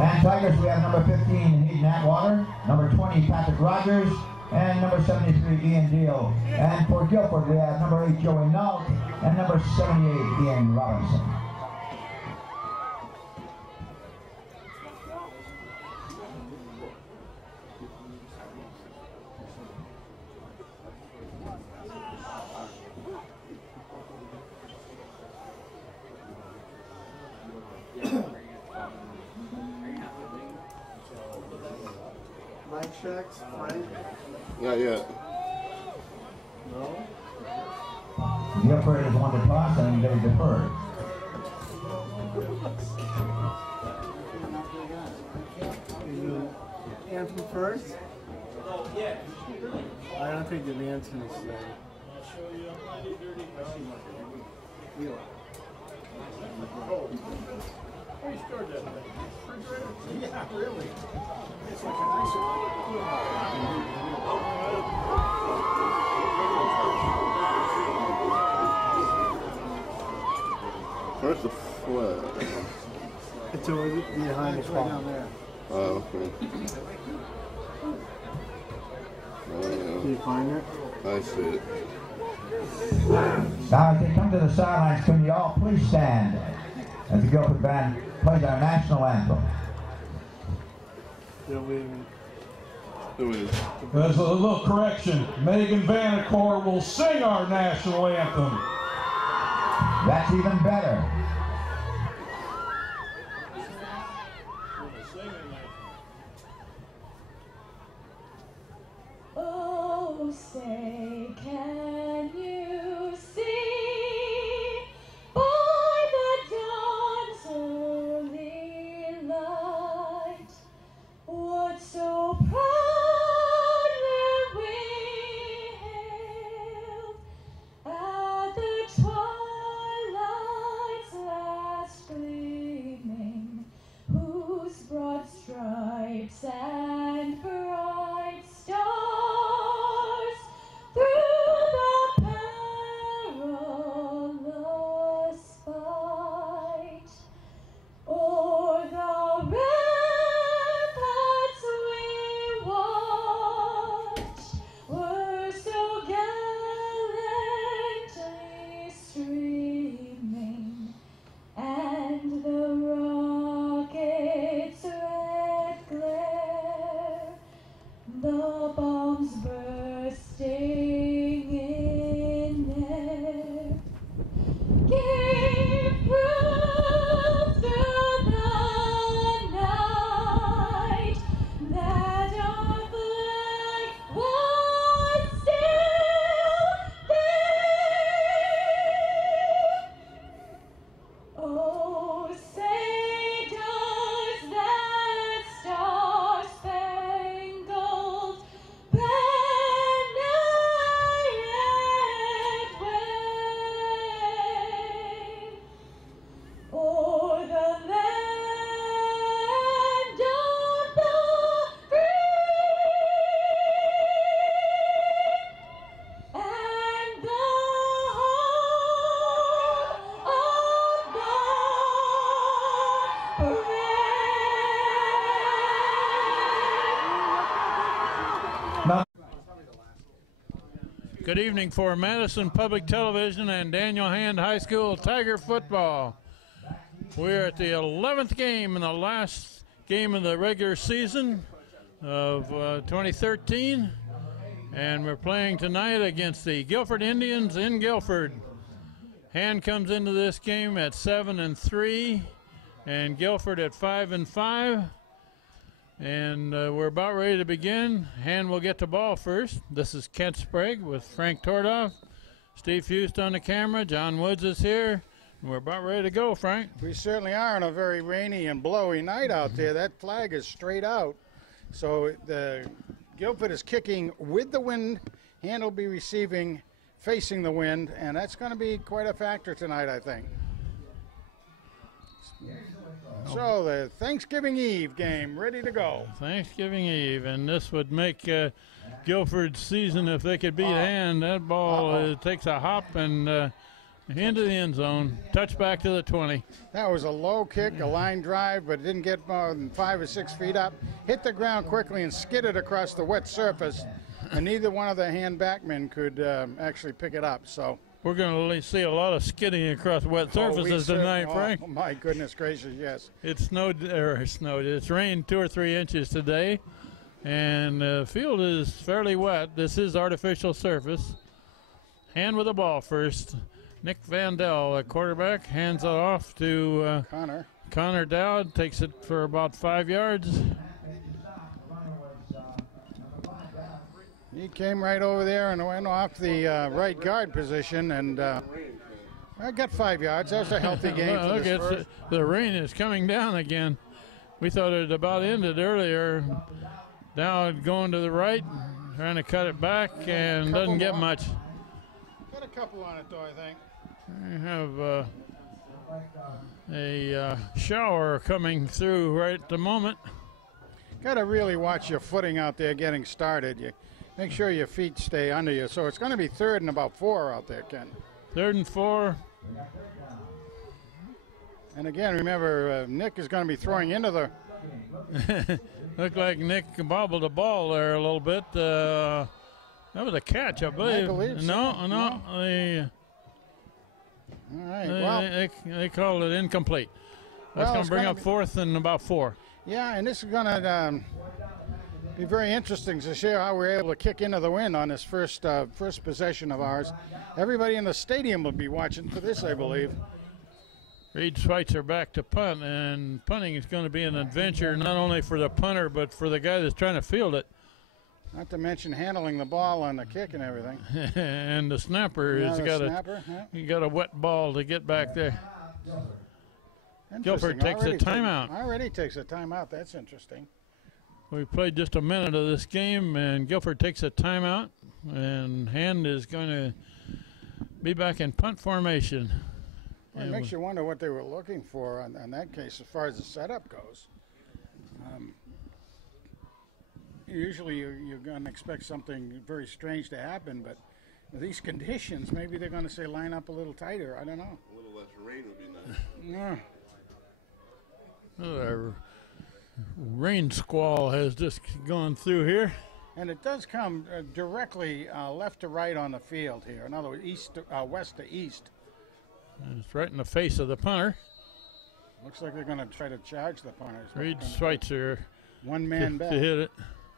And Tigers, we have number 15, Hayden Atwater, number 20, Patrick Rogers, and number 73, Ian Deal. And for Guilford, we have number 8, Joey Nault, and number 78, Ian Robinson. Mike checks, Frank? Not yet. No? Guilford has won the toss and they deferred. Anthem first? I don't think the anthem is there. I'll show you a mighty dirty Oh, you stored that thing? Refrigerator? Yeah, really. It's like a nice Where's the flag? It's over behind the right down there. Oh, okay. Can you find it? I see it. Now, as they come to the sidelines, can you all please stand as the Guilford band plays our national anthem? There's a little correction. Megan Vanacore will sing our national anthem. That's even better. Oh, say, can you see by the dawn's early light what so proudly we hailed at the twilight's last gleaming, whose broad stripes and bright stars through the perilous fight o'er the ramparts we watched were so gallantly streaming, and the rocket's red glare, the bombs bursting in air, gave proof through the night that our flag was still there. Oh, say does that star-spangled banner yet wave o'er the land of the free and the home of the brave. Good evening for Madison Public Television and Daniel Hand High School Tiger football. We're at the 11th game in the last game of the regular season of 2013, and we're playing tonight against the Guilford Indians in Guilford. Hand comes into this game at 7-3, and Guilford at 5-5. And we're about ready to begin. Hand will get the ball first. This is Kent Sprague with Frank Tordoff. Steve Fust on the camera. John Woods is here. And we're about ready to go, Frank. We certainly are on a very rainy and blowy night out there. That flag is straight out. So the Guilford is kicking with the wind. Hand will be receiving facing the wind, and that's going to be quite a factor tonight, I think. So the Thanksgiving Eve game ready to go. Thanksgiving Eve, and this would make Guilford's season, if they could beat Hand. That ball takes a hop and into the end zone, touchback to the 20. That was a low kick, a line drive, but it didn't get more than 5 or 6 feet up. Hit the ground quickly and skidded across the wet surface, and neither one of the hand backmen could actually pick it up. So we're going to see a lot of skidding across wet surfaces tonight, Frank. Oh, my goodness gracious, yes. It's rained 2 or 3 inches today, and the field is fairly wet. This is artificial surface. Hand with the ball first. Nick Vandell, a quarterback, hands it off to Connor Dowd, takes it for about 5 yards. He came right over there and went off the right guard position, and I got 5 yards. That was a healthy game for Look, this first. the rain is coming down again. We thought it had about ended earlier. Dowd going to the right, trying to cut it back, and doesn't get much. Got a couple on it, though, I think. We have a shower coming through right at the moment. Got to really watch your footing out there getting started. You make sure your feet stay under you. So it's going to be 3rd and about 4 out there, Ken. 3rd and 4. And again, remember, Nick is going to be throwing into the... Looked like Nick bobbled the ball there a little bit. That was a catch, I believe. I believe so. No. All right, well... They called it incomplete. That's going to bring up 4th and about 4. Yeah, and this is going to be very interesting to see how we're able to kick into the wind on this first possession of ours. Everybody in the stadium will be watching for this, I believe. Reed Schweitzer back to punt, and punting is going to be an adventure not only for the punter but for the guy that's trying to field it. Not to mention handling the ball on the kick and everything. And the snapper has got a wet ball to get back there. Guilford takes a timeout. Already takes a timeout. That's interesting. We played just a minute of this game, and Guilford takes a timeout, and Hand is going to be back in punt formation. Well, it makes you wonder what they were looking for on that case as far as the setup goes. Usually you're going to expect something very strange to happen, but with these conditions, maybe they're going to say line up a little tighter. I don't know. A little less rain would be nice. Yeah. A rain squall has just gone through here. And it does come directly left to right on the field here. In other words, west to east. It's right in the face of the punter. Looks like they're going to try to charge the punters. Reed Schweitzer one man to back. hit it.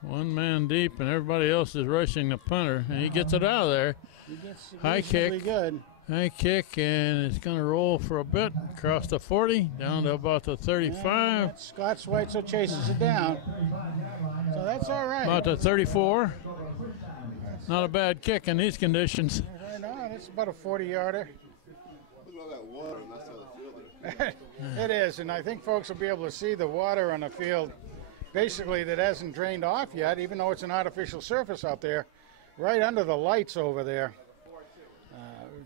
One man deep, and everybody else is rushing the punter, and he gets it out of there. High kick. Good. High kick, and it's going to roll for a bit across the 40, down to about the 35. Scott Schweitzer chases it down. So that's all right. About the 34. Not a bad kick in these conditions. Right on. It's about a 40-yarder. Look at all that water on that side of the field. It is, and I think folks will be able to see the water on the field, basically that hasn't drained off yet, even though it's an artificial surface out there, right under the lights over there.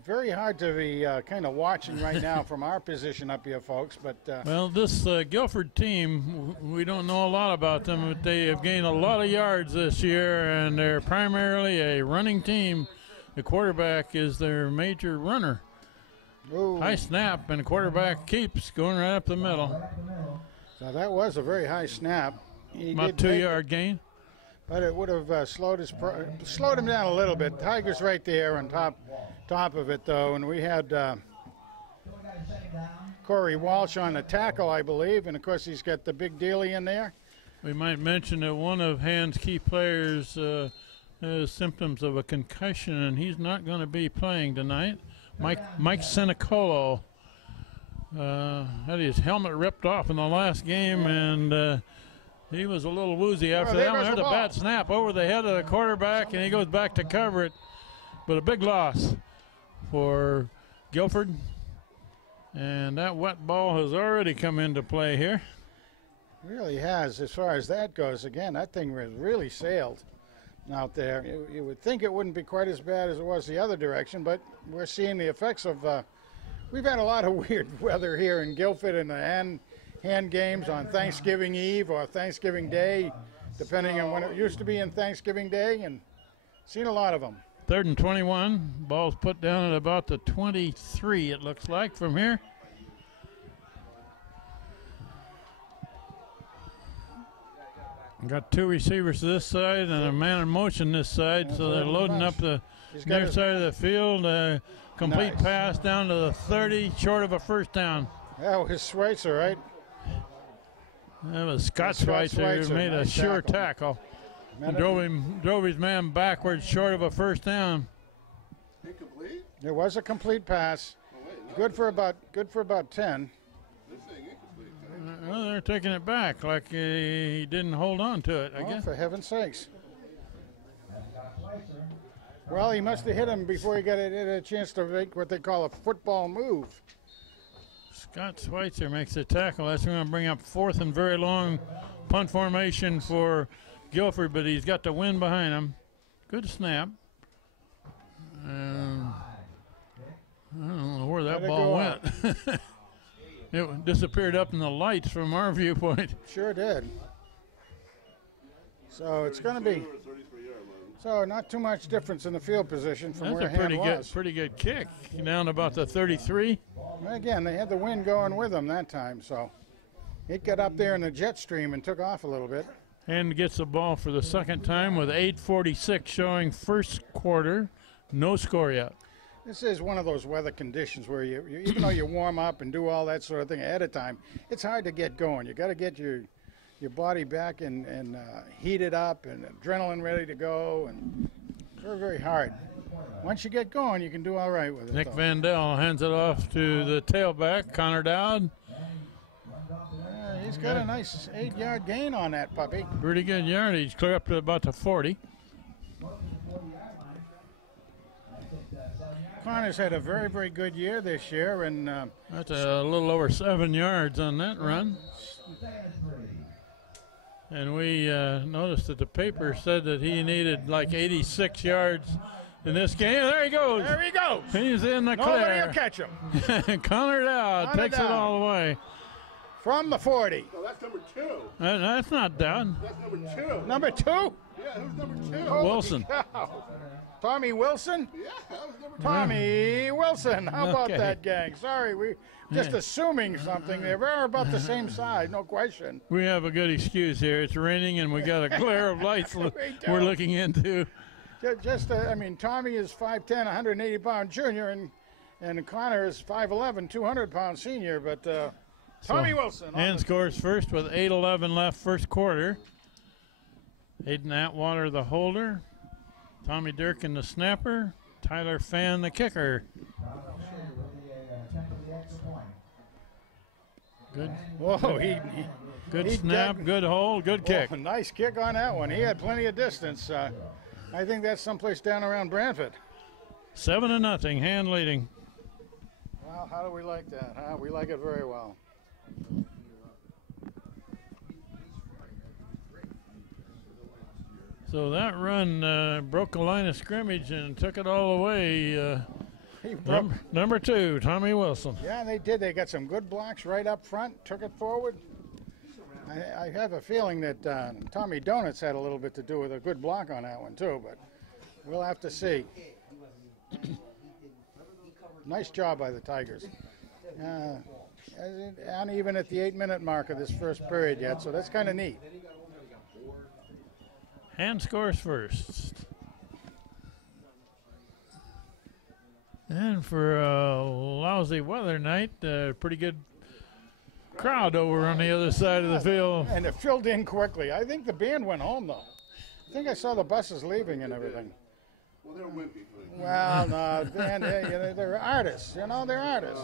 Very hard to be kind of watching right now from our position up here, folks. But well, this Guilford team, we don't know a lot about them, but they have gained a lot of yards this year, and they're primarily a running team. The quarterback is their major runner. ooh, High snap, and the quarterback keeps going right up the middle. so that was a very high snap. He About did make 2-yard gain. but it would have slowed him down a little bit. Tiger's right there on top of it, though, and we had Corey Walsh on the tackle, I believe, and of course he's got the big dealie in there. We might mention that one of Hand's key players has symptoms of a concussion, and he's not going to be playing tonight. Mike Senicolo had his helmet ripped off in the last game, and he was a little woozy after that. There's a bad snap over the head of the quarterback, and he goes back to cover it. But a big loss for Guilford. And that wet ball has already come into play here. Really has, as far as that goes. Again, that thing was really sailed out there. You would think it wouldn't be quite as bad as it was the other direction, but we're seeing the effects of we've had a lot of weird weather here in Guilford in the hand games on Thanksgiving Eve or Thanksgiving Day, depending on when it used to be in Thanksgiving Day, and seen a lot of them. 3rd and 21. Ball's put down at about the 23, it looks like, from here. Got 2 receivers to this side and a man in motion this side, so they're loading up the near side of the field. Complete pass down to the 30, short of a first down. That was Schweitzer, right? That was Scott Schweitzer who made a sure tackle. Drove his man backwards, short of a first down. Incomplete? It was a complete pass. Good for about 10. They're saying incomplete. Well, they're taking it back like he didn't hold on to it, I Oh, guess. for heaven's sakes. Well, he must have hit him before he got a chance to make what they call a football move. Scott Schweitzer makes a tackle. That's going to bring up 4th and very long punt formation for Guilford, but he's got the wind behind him. Good snap. I don't know where that ball went. It disappeared up in the lights from our viewpoint. Sure did. So it's going to be. So not too much difference in the field position from That's where a Hand was. pretty good kick. Down about the 33. Again, they had the wind going with them that time, so it got up there in the jet stream and took off a little bit. And gets the ball for the second time with 8:46 showing first quarter. No score yet. This is one of those weather conditions where you even though you warm up and do all that sort of thing ahead of time, it's hard to get going. You got to get your body back and heated up and adrenaline ready to go, and very, very hard. Once you get going, you can do all right with it. Nick though. Van Dell hands it off to the tailback, Connor Dowd. He's got a nice 8-yard gain on that puppy. Pretty good yardage, clear up to about the 40. Connor's had a very, very good year this year, and That's a little over 7 yards on that run. And we noticed that the paper said that he needed like 86 yards in this game. There he goes. there he goes. He's in the Nobody clear. will catch him. Connor Dowd Connor takes it Dowd. all the way. From the 40. No, that's number 2. That's not Dowd. That's number 2. Number 2? Yeah, who's number 2? Wilson. Cow. Tommy Wilson? Yeah, that was number 2. Tommy Wilson. How about Okay. that, gang? Sorry, we just Yeah. assuming something. They're about the same size, no question. We have a good excuse here. It's raining and we got a glare of lights do. we're looking into. I mean, Tommy is 5'10", 180-pound junior, and Connor is 5'11", 200-pound senior. But Tommy Wilson. on And the- scores first with 8:11 left first quarter. Aiden Atwater the holder. Tommy Durkin the snapper. Tyler Fan the kicker. Good, Whoa, good he snap, dug- good hold, good kick. Oh, nice kick on that one. He had plenty of distance. I think that's someplace down around Brantford. 7-0, Hand leading. Well, how do we like that? Huh? We like it very well. So that run broke a line of scrimmage and took it all away. He broke. Number 2, Tommy Wilson. Yeah, they did. They got some good blocks right up front, took it forward. I have a feeling that Tommy Donuts had a little bit to do with a good block on that one, too, but we'll have to see. Nice job by the Tigers. And even at the 8-minute mark of this first period yet, so that's kind of neat. Hand scores first. And for a lousy weather night, pretty good crowd over on the other side of the field. And it filled in quickly. I think the band went home, though. I think I saw the buses leaving and everything. Well, they're wimpy. Well, no, the band, they're artists. They're artists.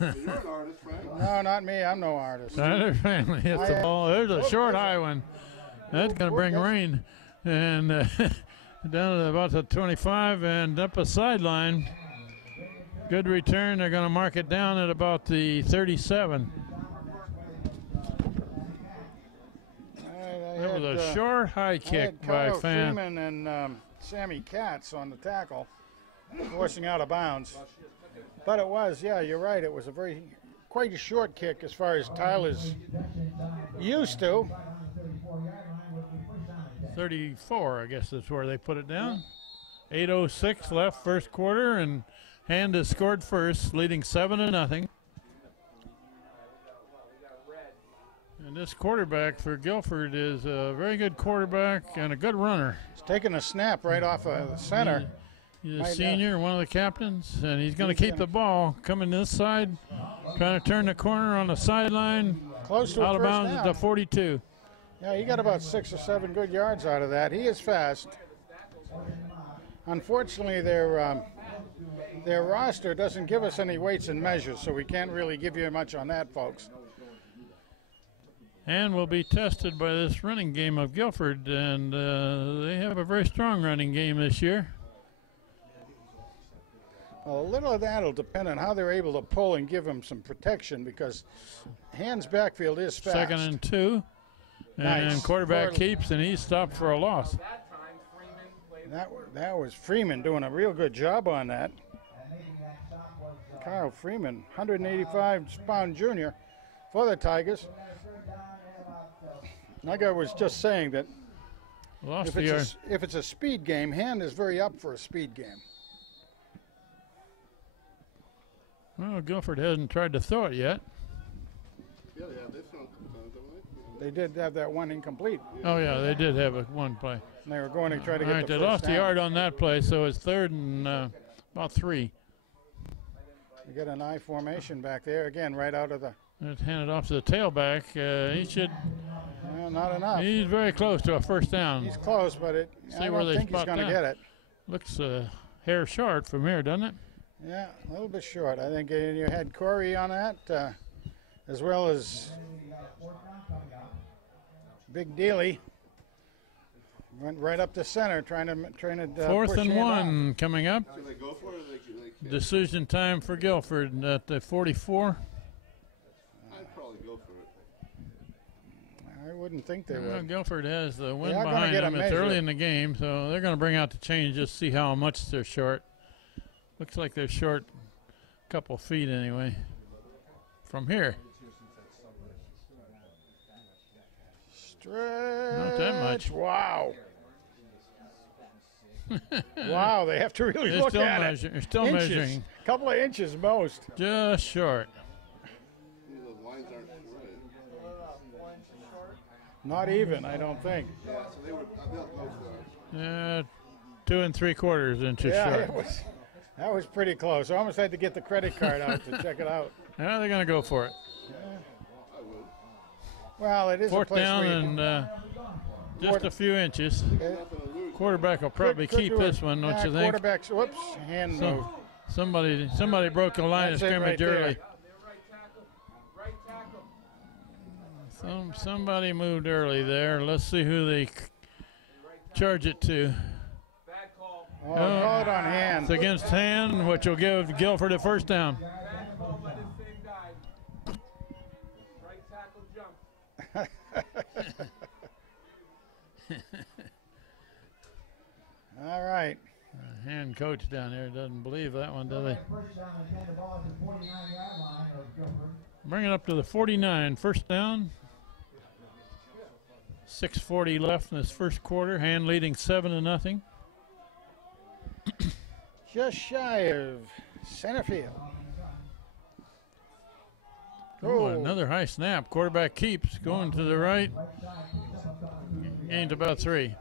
You're an artist, Frank. No, not me. I'm no artist. Tyler Family hits the ball. There's a short high one. That's going to bring rain. And down to about the 25 and up a sideline. Good return. They're going to mark it down at about the 37. That was a short high kick by Kyle Fan. Freeman and Sammy Katz on the tackle, forcing out of bounds. But it was, yeah, you're right. It was quite a short kick as far as Tyler's used to. 34, I guess that's where they put it down. 8:06 left first quarter, and Hand has scored first, leading 7-0. And this quarterback for Guilford is a very good quarterback and a good runner. He's taking a snap right off of the center. He's a senior, one of the captains, and he's going to keep the ball coming this side, trying to turn the corner on the sideline, Close to a out of first bounds down. at the 42. Yeah, he got about 6 or 7 good yards out of that. He is fast. Unfortunately, their roster doesn't give us any weights and measures, so we can't really give you much on that, folks. And will be tested by this running game of Guilford, and they have a very strong running game this year. Well, a little of that will depend on how they're able to pull and give him some protection, because Hand's backfield is fast. 2nd and 2. And Nice. quarterback keeps, and he's stopped for a loss. That was Freeman doing a real good job on that. Kyle Freeman, 185-pound junior for the Tigers. Like I was just saying, that Lost if the yard. it's a speed game, Hand is very up for a speed game. Well, Guilford hasn't tried to throw it yet. Yeah, they have this one sometimes, don't They did have that one incomplete, Oh, yeah, they did have one play. and they were going to try to All get right, the they first lost down. the yard on that play, so it's 3rd and about 3. You get an I formation back there again, right out of the. It's handed off to the tailback. He should. Well, not enough. He's very close to a first down. He's close, but I where don't they think he's spot going to that. get it. Looks a hair short from here, doesn't it? Yeah, a little bit short. I think you had Corey on that, as well as Big Dealey. Went right up the center, trying to 4th push and Hand off. 1 coming up. they? Should they go for it or they can't? Decision time for Guilford at the 44. I'd probably go for it. I wouldn't think they Well, would. Guilford has the wind are gonna behind get a them. It's measure. early in the game, so they're going to bring out the change just to see how much they're short. Looks like they're short a couple feet anyway. From here, Stretch. Not that much. Wow. Wow, they have to really they're look still, at they're still it. Inches. measuring, Couple of inches most. just short. Those lines aren't right. Not even, I don't think. Yeah, so they'll go for it. 2 3/4 inches Yeah, short. that was pretty close. I almost had to get the credit card out to check it out. Yeah, they're going to go for it. I would. Well, it is a 4th place down where you and just a few inches. Nothing to lose. Quarterback will probably could keep do this it. one, don't Yeah, you think? Quarterbacks, whoops, hand move. Somebody broke the line That's of it scrimmage right there. early. Somebody moved early there. Let's see who they charge it to. Oh, call it on hand. It's against Hand, which will give Guilford a first down. All right. Hand coach down there doesn't believe that one, do they? First down, and the ball is the 49-yard line of Guilford. Bring it up to the 49. First down. 6:40 left in this first quarter. Hand leading 7-0. Just shy of center field. Oh, another high snap. Quarterback keeps going to the right. Gained about 3.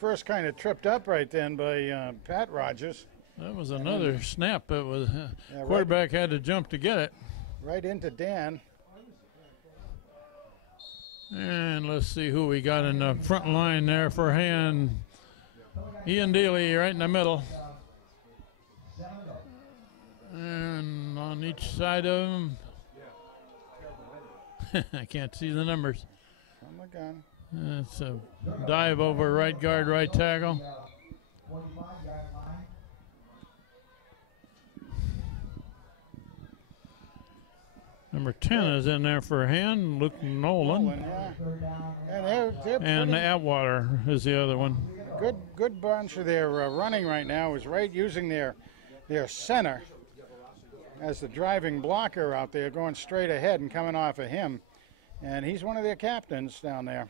First kind of tripped up right then by Pat Rogers. That was another snap. It was right. quarterback had to jump to get it. Right into Dan. And let's see who we got in the front line there for Hand. Ian Dealey right in the middle. And on each side of him, I can't see the numbers. From the gun. It's a dive over right guard, right tackle. 45-yard line. Number 10 is in there for Hand, Luke Nolan. Yeah. And they're And pretty Atwater is the other one. good bunch of their running right now is right using their center as the driving blocker out there, going straight ahead and coming off of him. And he's one of their captains down there.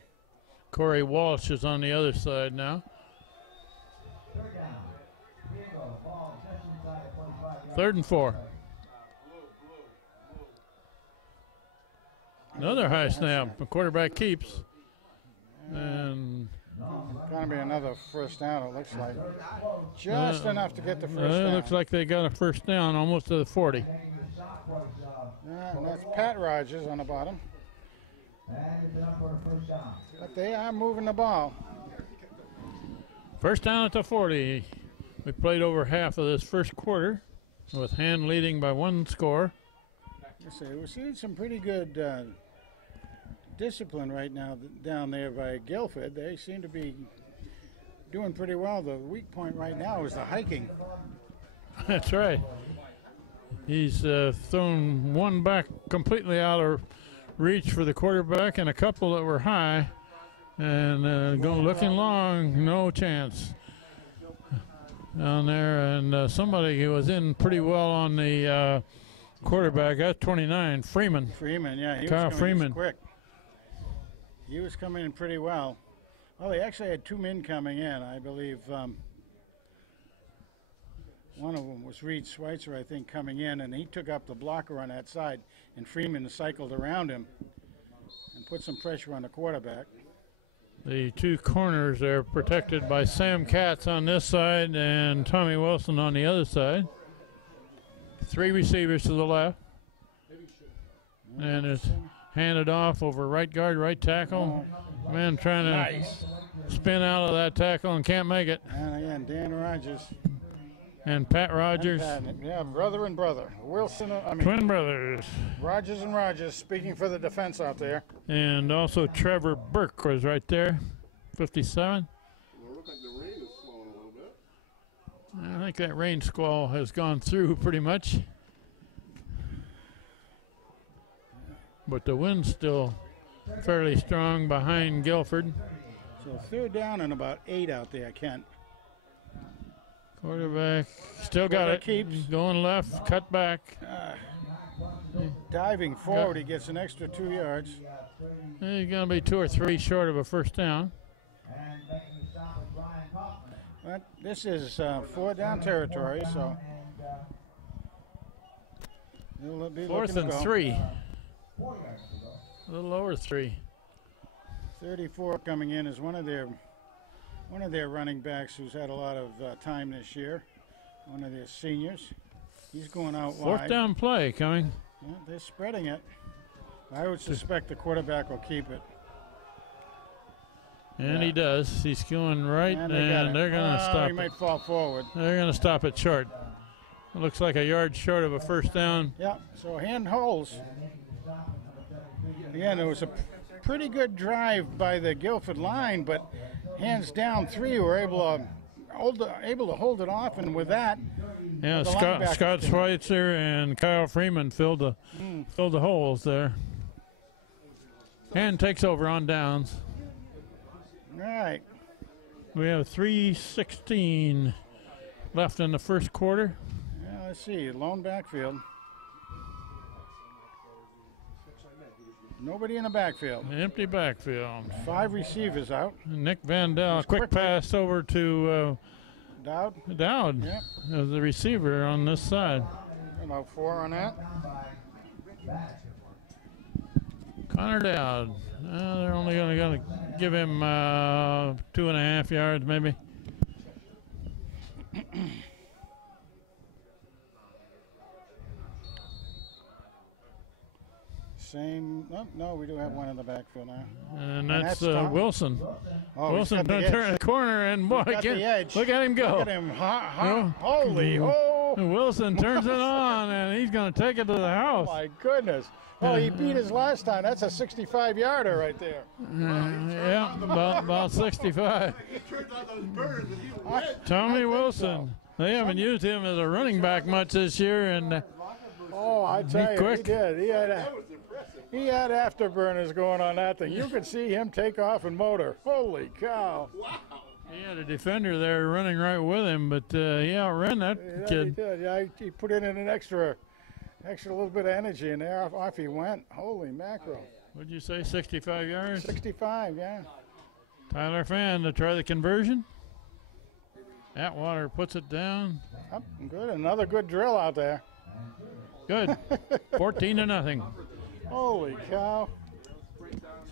Corey Walsh is on the other side now. 3rd and 4. Another high snap. The quarterback keeps. And Gonna be another first down, it looks like. Just enough to get the first it down. looks like they got a first down almost to the 40. Yeah, and that's Pat Rogers on the bottom. But they are moving the ball. First down at the 40. We played over half of this first quarter with Hand leading by 1 score. We're seeing some pretty good discipline right now down there by Guilford. They seem to be doing pretty well. The weak point right now is the hiking. That's right. He's thrown one back completely out of reach for the quarterback and a couple that were high. And looking long, no chance down there. And somebody who was in pretty well on the quarterback, that's 29, Freeman. Freeman, yeah. Kyle Freeman. Quick. He was coming in pretty well. Well, he actually had 2 men coming in, I believe. One of them was Reed Schweitzer, I think, coming in, and he took up the blocker on that side, and Freeman cycled around him and put some pressure on the quarterback. The 2 corners are protected by Sam Katz on this side and Tommy Wilson on the other side. 3 receivers to the left. And it's handed off over right guard, right tackle. Man trying to spin out of that tackle and can't make it. And again, Dan Rogers. And Pat Rogers. Yeah, brother and brother. Wilson, Twin brothers. Rogers and Rogers speaking for the defense out there. And also Trevor Burke was right there, 57. Well, it looks like the rain is slowing a little bit. I think that rain squall has gone through pretty much. But the wind's still fairly strong behind Guilford. So 3rd down and about 8 out there, Kent. Quarterback still got it. Keeps going left, cut back. Diving forward, he gets an extra 2 yards. He's going to be 2 or 3 short of a first down. But this is 4 down territory, so he'll be 4th looking to and go. 3. A little over 3. 34 coming in is one of their running backs who's had a lot of time this year. One of their seniors. He's going out wide. 4th down play coming. Yeah, they're spreading it. I would suspect the quarterback will keep it. And he does. He's going right, and they're going to stop He might fall forward. They're going to stop it short. It looks like a yard short of a first down. Yeah, so hand holds. Again, it was a pretty good drive by the Guilford line, but hands down 3 were able to hold it off, and with that, yeah, the Scott Schweitzer and Kyle Freeman filled the holes there. And takes over on downs. All right. We have 3:16 left in the first quarter. Yeah, let's see. Lone backfield. Nobody in the backfield. Empty backfield. 5 receivers out. Nick Van Dal, quick pass over to Dowd. Dowd, Yep. as the receiver on this side. About 4 on that. Connor Dowd. They're only going to give him 2.5 yards, maybe. Same. No, we do have one in the backfield now. And that's Tom. Wilson. Oh, Wilson going to turn the corner, and boy, got the edge. look at him go. Look at him. No. Holy. Oh. Wilson turns it on, and he's going to take it to the house. My goodness. Oh, he beat us last time. That's a 65-yarder right there. Yeah, about 65. It turns out those birds, and he went. Tommy Wilson. They haven't used him as a running back much this year, and Oh, I tell you, quick. he did. He had afterburners going on that thing. You could see him take off and motor. Holy cow. he had a defender there running right with him, but he outran that Yeah, he kid. did. Yeah, he put in an extra little bit of energy in there. Off he went. Holy mackerel. What'd you say, 65 yards? 65, yeah. Tyler Fan to try the conversion. Atwater puts it down. Oh, good. Another good drill out there. Good. 14-0. Holy cow.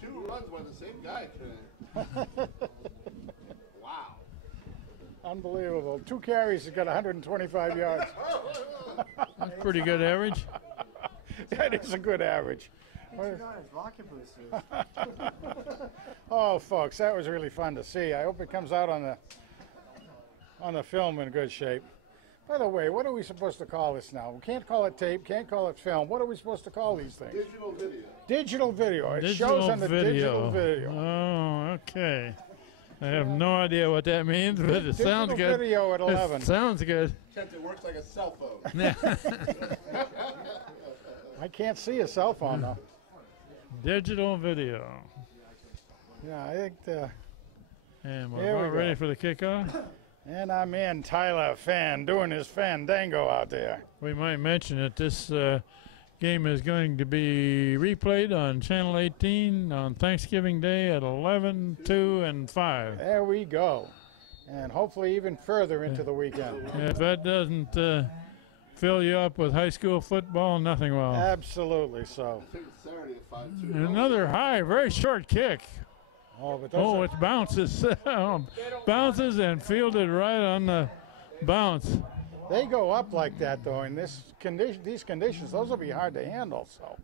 2 runs by the same guy today. Wow. Unbelievable. 2 carries, he's got 125 yards. That's pretty good average. That is a good average. His rocket boosters. Oh, folks, that was really fun to see. I hope it comes out on the film in good shape. By the way, what are we supposed to call this now? We can't call it tape, can't call it film. What are we supposed to call these things? Digital video. Digital video. It Digital shows on the digital video. video. Oh, okay. I have no idea what that means, but it sounds Digital good. video at 11. It sounds good. Except it works like a cell phone. I can't see a cell phone, though. Digital video. Yeah, I think And Here we're we about go. ready for the kickoff. and our man Tyler Fan doing his fandango out there. We might mention that this game is going to be replayed on Channel 18 on Thanksgiving Day at 11, 2, and 5. There we go. And hopefully even further into the weekend. If that doesn't fill you up with high school football, nothing will. Absolutely so. I think it's Saturday at 5-2. Another high, very short kick. Oh, but those Oh, are, it bounces. Bounces and fielded right on the bounce. they go up like that, though, in these conditions. Those will be hard to handle. So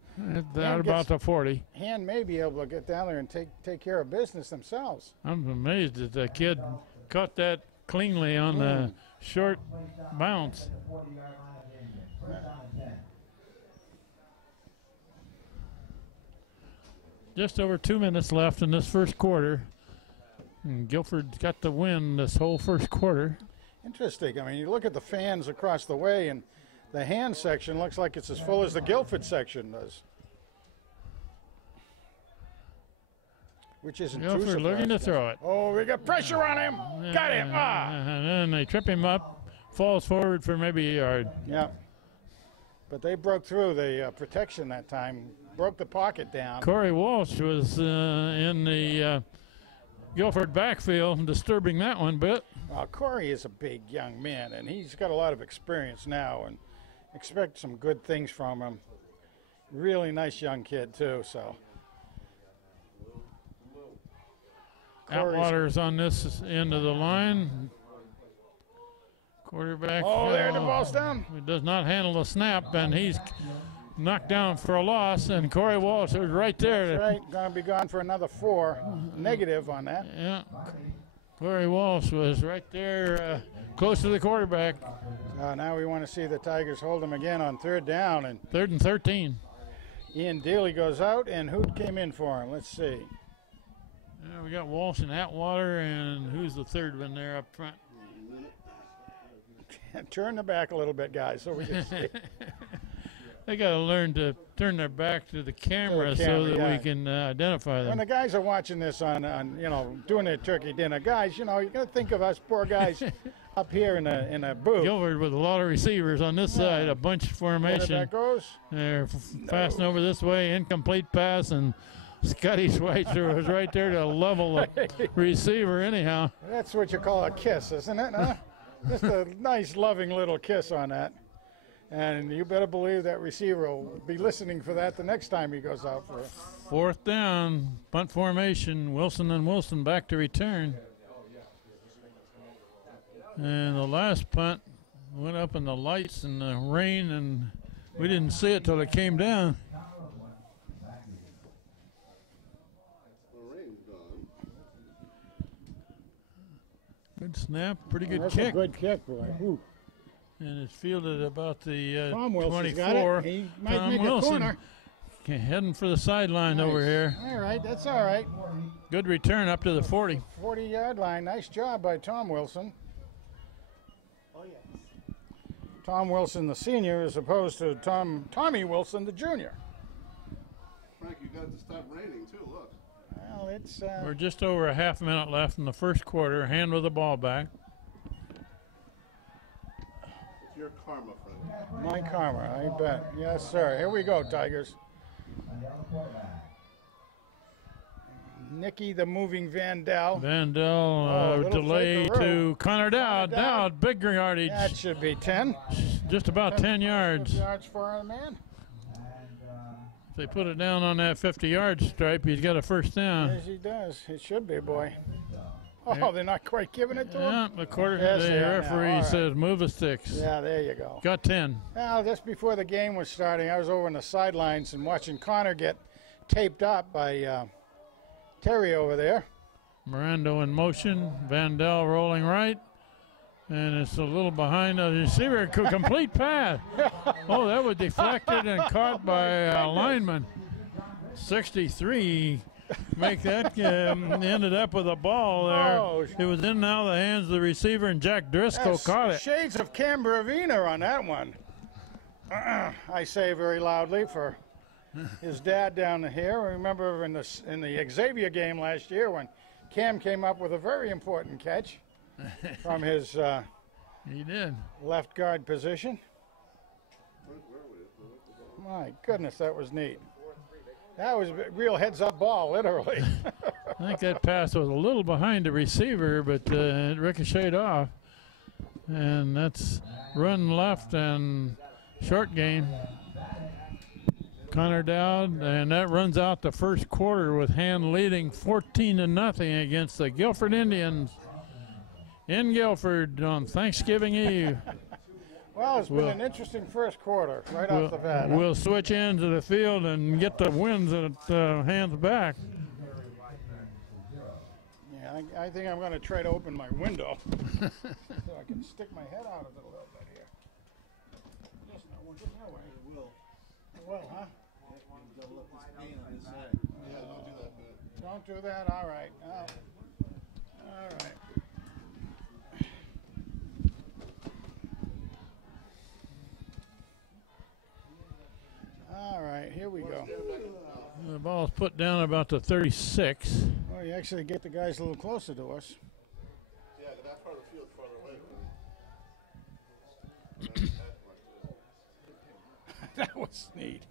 At about the 40. Hand may be able to get down there and take care of business themselves. I'm amazed that the kid caught that cleanly on the short bounce. Just over 2 minutes left in this first quarter. And Guilford's got the win this whole first quarter. Interesting. I mean, you look at the fans across the way, and the hand section looks like it's as full as the Guilford section does. Which isn't too Guilford looking to surprising. throw it. Oh, we got pressure on him. Got him. Ah. And then they trip him up, falls forward for maybe a yard. Yeah. But they broke through the protection that time, broke the pocket down. Corey Walsh was in the Guilford backfield, disturbing that one a bit. Corey is a big young man, and he's got a lot of experience now, and expect some good things from him. Really nice young kid, too, so. Corey's- Atwater's on this end of the line. Quarterback. Oh, there the ball's down. He does not handle the snap, and he's knocked down for a loss. And Corey Walsh was right there. Right, going to be gone for another 4. Negative on that. Yeah. Corey Walsh was right there, close to the quarterback. Now we want to see the Tigers hold him again on 3rd down, and 3rd and 13. Ian Daly goes out, and who came in for him? Let's see. Yeah, we got Walsh and Atwater, and who's the third one there up front? Turn the back a little bit, guys, so we can see. They got to learn to turn their back to the camera, so that yeah. we can identify When them. the guys are watching this on doing their turkey dinner, guys, you got to think of us poor guys up here in a booth. Guilford with a lot of receivers on this side, a bunch formation. Quarterback goes. They're passing over this way, incomplete pass, and Scotty Schweitzer was right there to level the receiver anyhow. That's what you call a kiss, isn't it? Huh? Just a nice, loving little kiss on that. And you better believe that receiver will be listening for that the next time he goes out for it. 4th down, punt formation, Wilson and Wilson back to return. And the last punt went up in the lights and the rain, and we didn't see it till it came down. The rain's gone. Good snap, pretty good That's kick. a good kick, boy. Ooh. And it's fielded about the Tom Wilson's 24. got it. He might Tom make Wilson a corner. heading for the sideline over here. All right, that's all right. Good return up to the 40. 40-yard line. Nice job by Tom Wilson. Tom Wilson, the senior, as opposed to Tommy Wilson, the junior. Frank, you got it to stop raining, too. Look. Well, it's We're just over a half minute left in the first quarter. Hand with the ball back. It's your karma, Frank. my karma, I bet. Yes, sir. Here we go, Tigers. Nicky the moving Vandell. Vandell delay to Connor Dowd. Dowd, big yardage. That should be 10. Just about 10 yards. Yards for a man. If they put it down on that 50-yard stripe, he's got a first down. Yes, he does. It should be, boy. Oh, they're not quite giving it to him? Yeah, Yes, the they are now. referee All right. says move the sticks. Yeah, there you go. Got 10. Now, just before the game was starting, I was over on the sidelines and watching Connor get taped up by Terry over there. Mirando in motion. Vandell rolling right. And it's a little behind the receiver. Complete pass. Oh, that was deflected and caught by a lineman. 63. Make that ended up with a ball there. Oh. It was in now the hands of the receiver, and Jack Driscoll caught it. Shades of Cambravina on that one. I say very loudly for his dad down here. I remember in the Xavier game last year when Cam came up with a very important catch from his He did. left guard position. My goodness, that was neat. That was a real heads-up ball, literally. I think that pass was a little behind the receiver, but it ricocheted off. And that's run left and short gain. Connor Dowd, and that runs out the first quarter with Hand leading 14-0 against the Guilford Indians in Guilford on Thanksgiving Eve. Well, it's been an interesting first quarter right off the bat. We'll switch ends of the field and get the winds at Hand's back. Yeah, I think I'm going to try to open my window so I can stick my head out of it a little bit here. Just no one get away. It will, huh? Don't do that. All right. All right. All right, here we go. The ball's put down about the 36. Oh, you actually get the guys a little closer to us. Yeah, that part of the field's farther away. That was neat.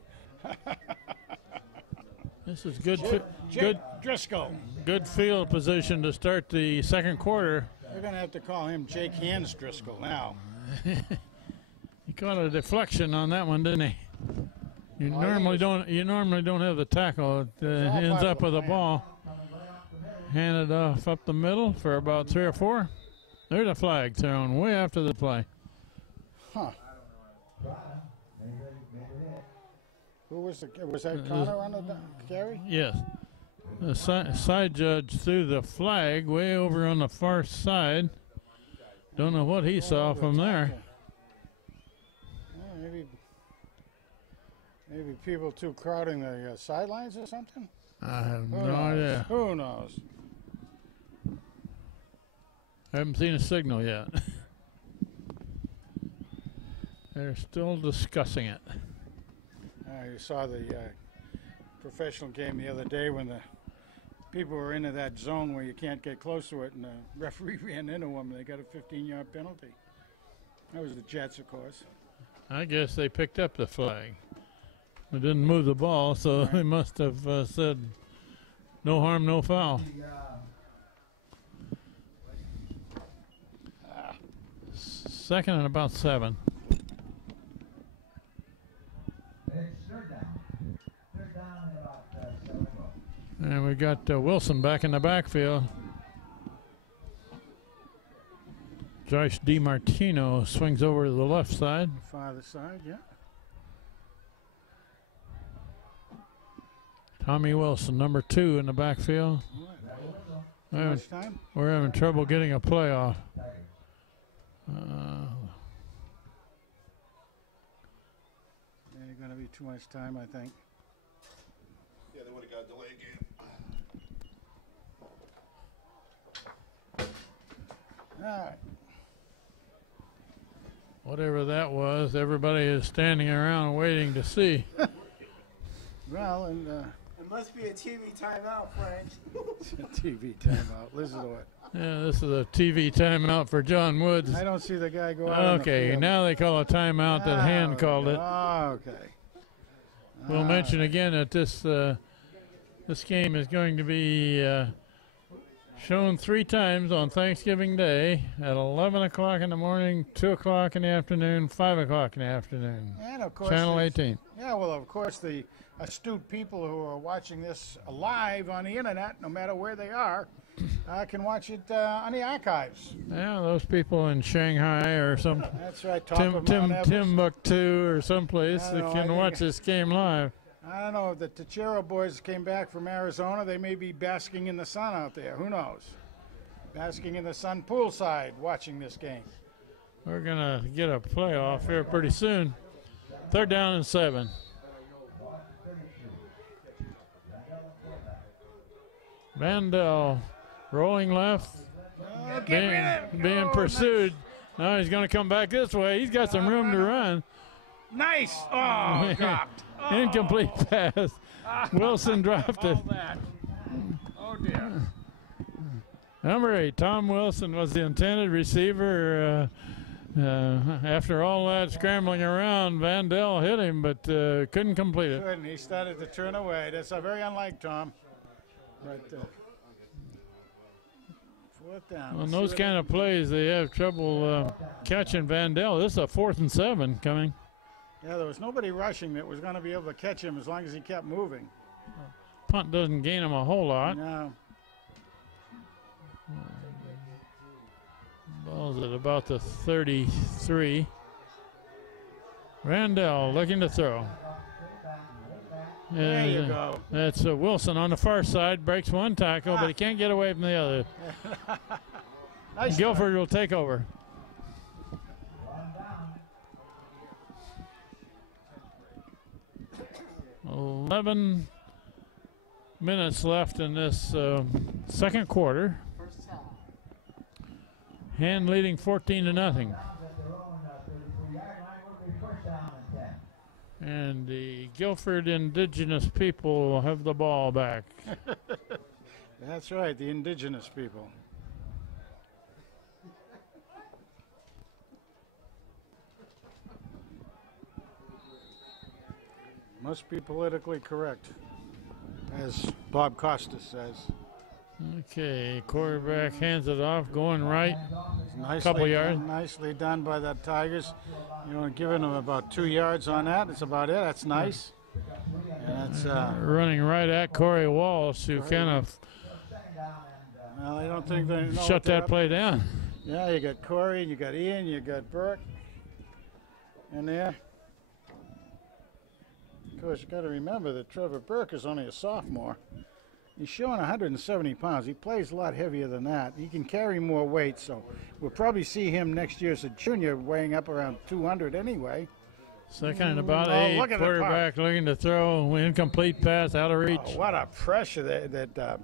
This is good. Jake Driscoll. Good field position to start the second quarter. We're going to have to call him Jake Hands Driscoll now. He caught a deflection on that one, didn't he? You normally don't have the tackle. It ends up with a ball. Handed off up the middle for about 3 or 4. There's a flag thrown way after the play. Huh. Who was that Connor on the carry? Yes. The side judge threw the flag way over on the far side. Don't know what he saw from there. Maybe people too crowding the sidelines or something? I have no idea. Who knows? I haven't seen a signal yet. They're still discussing it. You saw the professional game the other day when the people were into that zone where you can't get close to it, and the referee ran into them, and they got a 15-yard penalty. That was the Jets, of course. I guess they picked up the flag. They didn't move the ball, so they must have said no harm, no foul. Second and about 7. And we got Wilson back in the backfield. Josh DiMartino swings over to the left side. Farther side, yeah. Tommy Wilson, number 2 in the backfield. We're having trouble getting a play off. Ain't going to be too much time, I think. Yeah, they would have got a delay game. All right. Whatever that was, everybody is standing around waiting to see. Well, and It must be a TV timeout, Frank. it's a TV timeout. Listen to it. Yeah, this is a TV timeout for John Woods. I don't see the guy go out on the Okay, field. now they call a timeout that Hand called it. Oh, okay. We'll mention again that this This game is going to be shown 3 times on Thanksgiving Day at 11 o'clock in the morning, 2 o'clock in the afternoon, 5 o'clock in the afternoon. And of course, Channel 18. Yeah, well, of course, the astute people who are watching this live on the internet, no matter where they are, can watch it on the archives. Yeah, those people in Shanghai or some That's right, top of Mount Everest. Timbuktu or someplace that can watch this game live. I don't know if the Tachero boys came back from Arizona. They may be basking in the sun out there. Who knows? Basking in the sun poolside watching this game. We're going to get a playoff here pretty soon. 3rd down and 7. Vandell rolling left, being pursued. Nice. Now he's going to come back this way. He's got some room to run. Nice. Oh, dropped. Oh. Incomplete pass. Wilson dropped it. Oh, dear. Number 8, Tom Wilson was the intended receiver. After all that scrambling around, Vandell hit him, but couldn't complete it. Couldn't. He started to turn away. That's very unlike Tom. But 4th down. On those kind of plays, they have trouble catching Vandell. This is a 4th and 7 coming. Yeah, there was nobody rushing that was going to be able to catch him as long as he kept moving. Punt doesn't gain him a whole lot. No. Ball's at about the 33. Vandell looking to throw. There you go. That's Wilson on the far side. Breaks one tackle, but he can't get away from the other. Nice Guilford will take over. try. 11 minutes left in this second quarter. Hand leading 14-0. And the Guilford indigenous people will have the ball back. That's right, the indigenous people. Must be politically correct, as Bob Costa says. Okay, quarterback hands it off, going right, couple yards. Nicely done by the Tigers. You know, giving them about 2 yards on that. That's about it. That's nice. And that's running right at Corey Walsh, who kind of well, I don't think they know shut that play down. Yeah, you got Corey, you got Ian, you got Burke in there. Of course, you got to remember that Trevor Burke is only a sophomore. He's showing 170 pounds. He plays a lot heavier than that. He can carry more weight, so we'll probably see him next year as a junior weighing up around 200 anyway. Second and about 8. Quarterback looking to throw. Incomplete pass out of reach. Oh, what a pressure that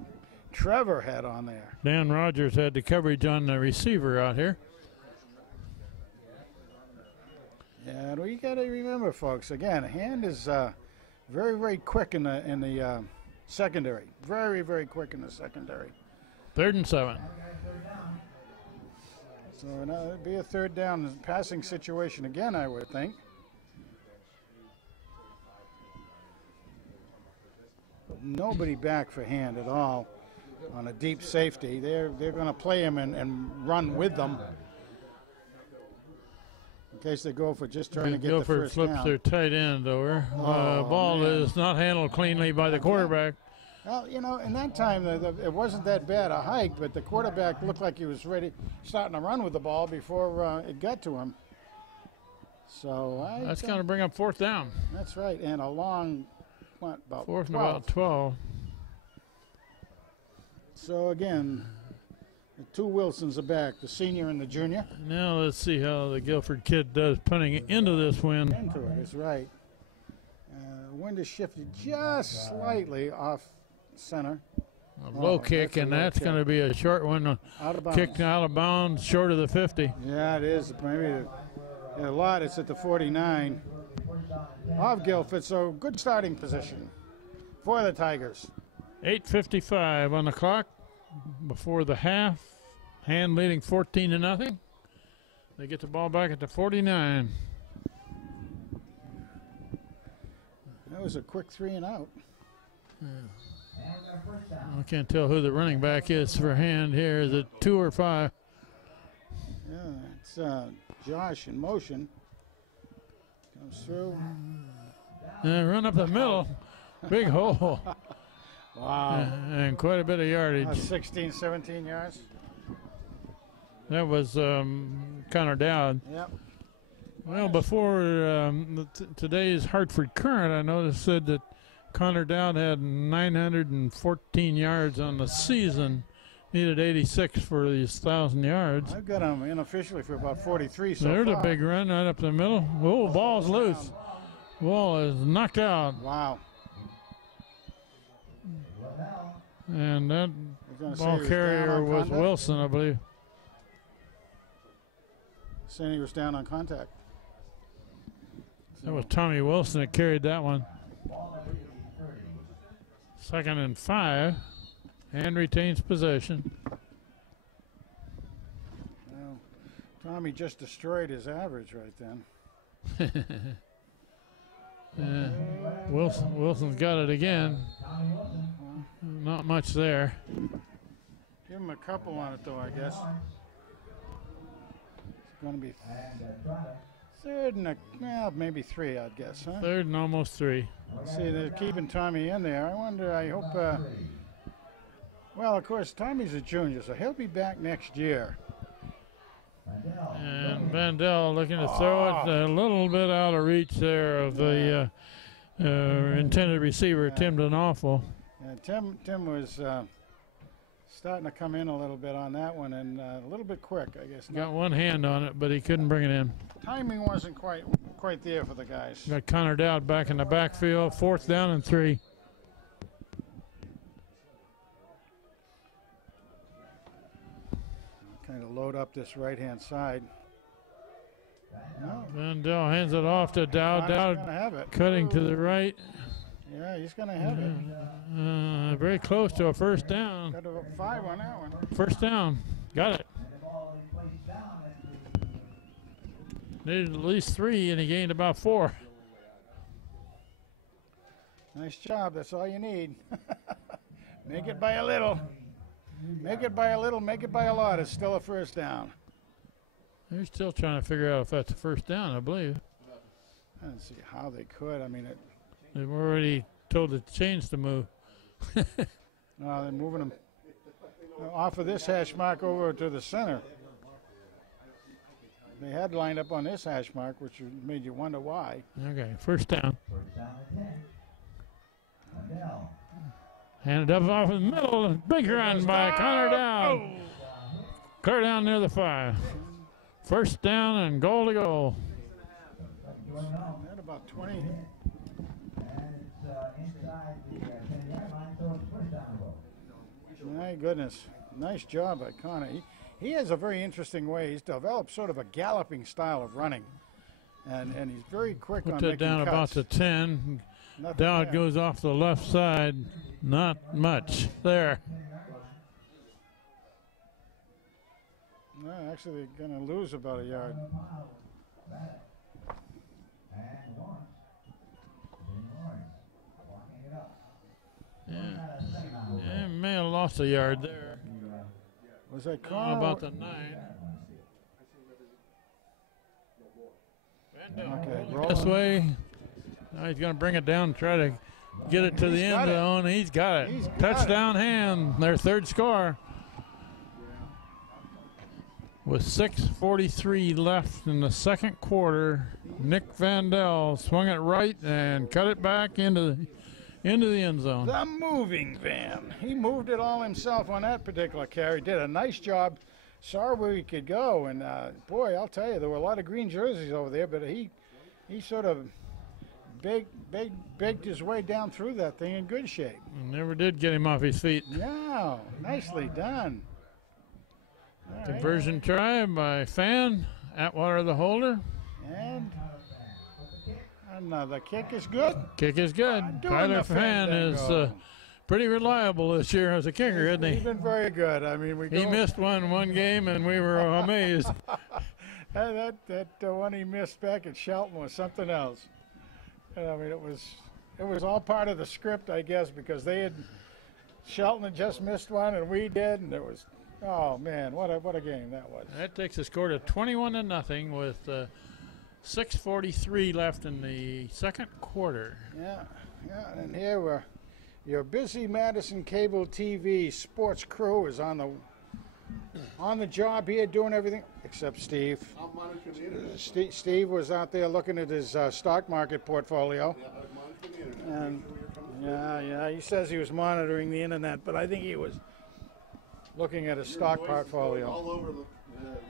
Trevor had on there. Dan Rogers had the coverage on the receiver out here. Yeah, we got to remember, folks. Again, hand is very, very quick in the secondary. Very, very quick in the secondary. 3rd and 7. So now it'd be a 3rd down passing situation again, I would think. Nobody back for hand at all on a deep safety. They're going to play him and run with them in case they go for just trying to get the first down. Guilford flips their tight end over. Ball is not handled cleanly by the quarterback. Well, you know, in that time, it wasn't that bad a hike, but the quarterback looked like he was ready, starting to run with the ball before it got to him. So that's going to bring up 4th down. That's right, and a long, what, about 4th and 12. about 12. So again, the 2 Wilsons are back, the senior and the junior. Now let's see how the Guilford kid does punting into this wind. Into it, that's right. Wind is shifted just slightly off center. A low kick, and that's going to be a short one. Out of bounds. Kicked out of bounds, short of the 50. Yeah, it is. Maybe a lot. It's at the 49 of Guilford. So good starting position for the Tigers. 8:55 on the clock before the half. Hand leading 14-0. They get the ball back at the 49. That was a quick 3 and out. I can't tell who the running back is for hand here. Is it 2 or 5? Yeah, it's Josh in motion. Comes through. And run up the middle. Big hole. Wow. And quite a bit of yardage. 16, 17 yards. That was Connor Dowd. Yep. Well, before today's Hartford Current, I noticed said that Connor Dowd had 914 yards on the season. Needed 86 for these 1,000 yards. I've got him unofficially for about 43 so There's far. a big run right up the middle. Oh, ball's loose. Ball is knocked out. Wow. And that Gonna say ball he was down carrier on was contact? Wilson, I believe. Saying he was down on contact. That was Tommy Wilson that carried that one. 2nd and 5. And retains possession. Well, Tommy just destroyed his average right then. Wilson's got it again. Not much there. Give him a couple on it, though, I guess. It's going to be third and maybe 3, I'd guess, huh? 3rd and almost 3. See, they're keeping Tommy in there. I wonder, I hope, well, of course, Tommy's a junior, so he'll be back next year. And Vandell looking to throw it a little bit out of reach there of the intended receiver, Tim Denawful. And Tim was starting to come in a little bit on that one, and a little bit quick, I guess. Got one hand on it, but he couldn't bring it in. Timing wasn't quite there for the guys. Got Connor Dowd back in the backfield, 4th down and 3. Kind of load up this right-hand side. No, Vandell hands it off to Dowd. gonna Dowd have it. cutting to the right. Yeah, he's going to have it. Very close to a 1st down. Got a 5 on that one. 1st down. Got it. Needed at least 3, and he gained about 4. Nice job. That's all you need. Make it by a little. Make it by a little. Make it by a lot. It's still a 1st down. They're still trying to figure out if that's a 1st down, I believe. I don't see how they could. I mean, They've already told the chains to move. no, they're moving them off of this hash mark over to the center. They had lined up on this hash mark, which made you wonder why. Okay, 1st down. 1st down and 10. Handed up off in the middle. Big run by Connor Dowd. Clear down near the 5. 1st down and goal to goal. At about 20. And it's inside the 10-yard line, so it's 1st down and goal. My goodness. Nice job by Connor. He has a very interesting way. He's developed sort of a galloping style of running. And he's very quick on Put making that down about cuts. the 10. Nothing Dowd there. goes off the left side. Not much there. No, actually, they're going to lose about a yard. And Lawrence. Lawrence walking it up. Yeah, may have lost a yard there. Was that How Connor? about the 9? Okay, This rolling. way. Now he's going to bring it down and try to get it to the He's got end it. zone. He's got it. He's got Touchdown hand. Their 3rd score. With 6:43 left in the 2nd quarter, Nick Vandell swung it right and cut it back into the end zone. The moving van. He moved it all himself on that particular carry. Did a nice job. Saw where he could go. And, boy, I'll tell you, there were a lot of green jerseys over there, but he sort of baked his way down through that thing in good shape. Never did get him off his feet. Yeah, nicely done. All right. Conversion try by Fan. Atwater the holder. And the kick is good. Kick is good. Doing Tyler the Fan is fandango. pretty reliable this year as a kicker, isn't He's he? been very good. I mean, He missed one game, and we were amazed. that one he missed back at Shelton was something else. I mean, it was all part of the script, I guess, because they Shelton had just missed one, and we did, and it was, oh man, what a game that was. That takes the score to 21-0 with 6:43 left in the second quarter. Yeah, and here we're, your busy Madison Cable TV sports crew is on the job here, doing everything except Steve. I'm monitoring the internet. Steve was out there looking at his stock market portfolio. Yeah, I'm monitoring the internet. And yeah, he says he was monitoring the internet, but I think he was looking at his stock Your voice is going portfolio. all over the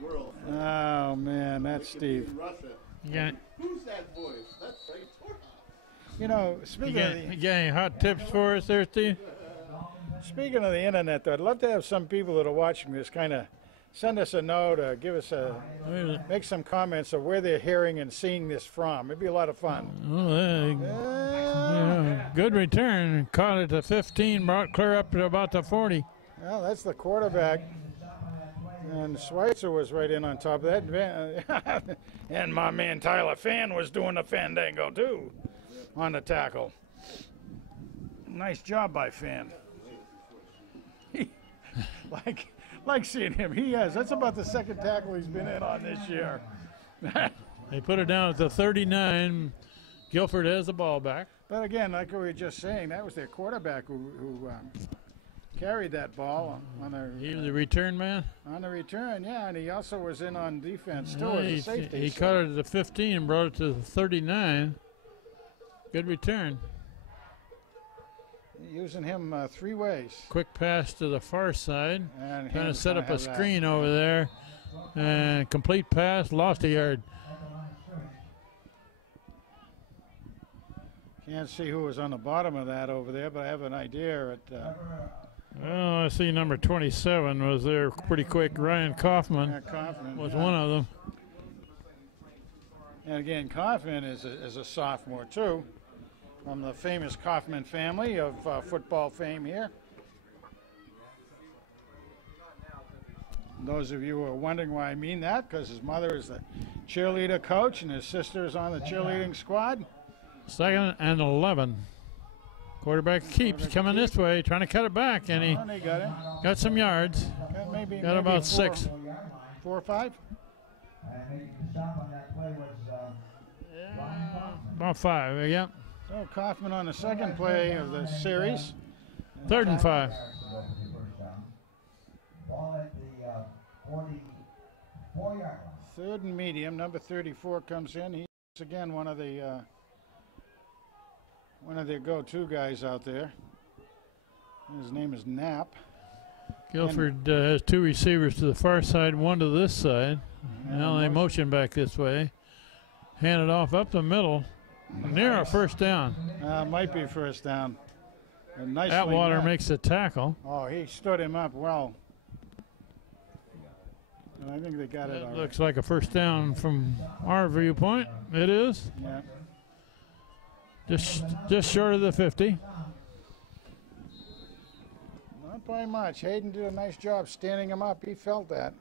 world. Oh man, that's Steve. In Russia. Yeah. Who's that voice? That's right. You know, You got any hot tips for us there, Steve? speaking of the internet, though, I'd love to have some people that are watching this kind of send us a note, or make some comments of where they're hearing and seeing this from. It'd be a lot of fun. Oh, yeah, good return. Caught it to 15, brought clear up to about the 40. Well, that's the quarterback. And Schweitzer was right in on top of that. And my man Tyler Fan was doing the fandango, too, on the tackle. Nice job by Fan. Like seeing him. He has. That's about the second tackle he's been in on this year. They put it down at the 39. Guilford has the ball back. But again, like we were just saying, that was their quarterback who carried that ball He was the return man. on the return. Yeah, and he also was in on defense too Yeah, as a safety. he caught it at the 15 and brought it to the 39. Good return. Using him three ways. Quick pass to the far side. And Trying to Ham's set gonna up a have that. screen over there. And complete pass, lost a yard. Can't see who was on the bottom of that over there, but I have an idea. Well, I see number 27 was there pretty quick. Ryan Kaufman was one of them. And again, Kaufman is a sophomore too, from the famous Kaufman family of football fame here. Those of you who are wondering why I mean that, because his mother is the cheerleader coach and his sister is on the cheerleading squad. 2nd and 11. Quarterback keeps coming this way, trying to cut it back, and he And they got him. got some yards. Maybe about 4 6. 4 or 5. About 5, yeah. So Kaufman on the second play of the series. 3rd and 5. Ball at the 44-yard line. 3rd and medium. Number 34 comes in. He's again one of their go-to guys out there. His name is Knapp. Guilford has 2 receivers to the far side, 1 to this side. Now they motion back this way. Hand it off up the middle. Near a first down. Might be first down. And nicely Atwater met. makes the tackle. Oh, he stood him up well. And I think they got it It already. looks like a first down from our viewpoint. It is. Yeah. Just short of the 50. Not by much. Hayden did a nice job standing him up. He felt that.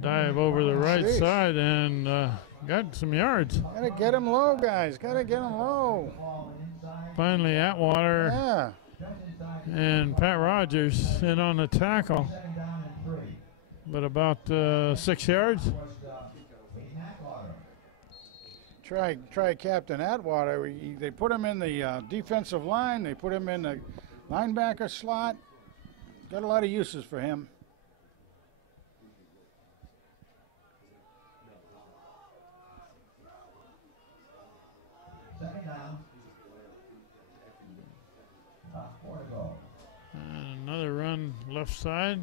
Dive over the right Jeez. side and got some yards. Gotta get him low, guys. Gotta get him low. Finally, Atwater Yeah. and Pat Rogers in on the tackle. But about 6 yards. Try Captain Atwater. They put him in the defensive line. They put him in the linebacker slot. Got a lot of uses for him. And another run left side.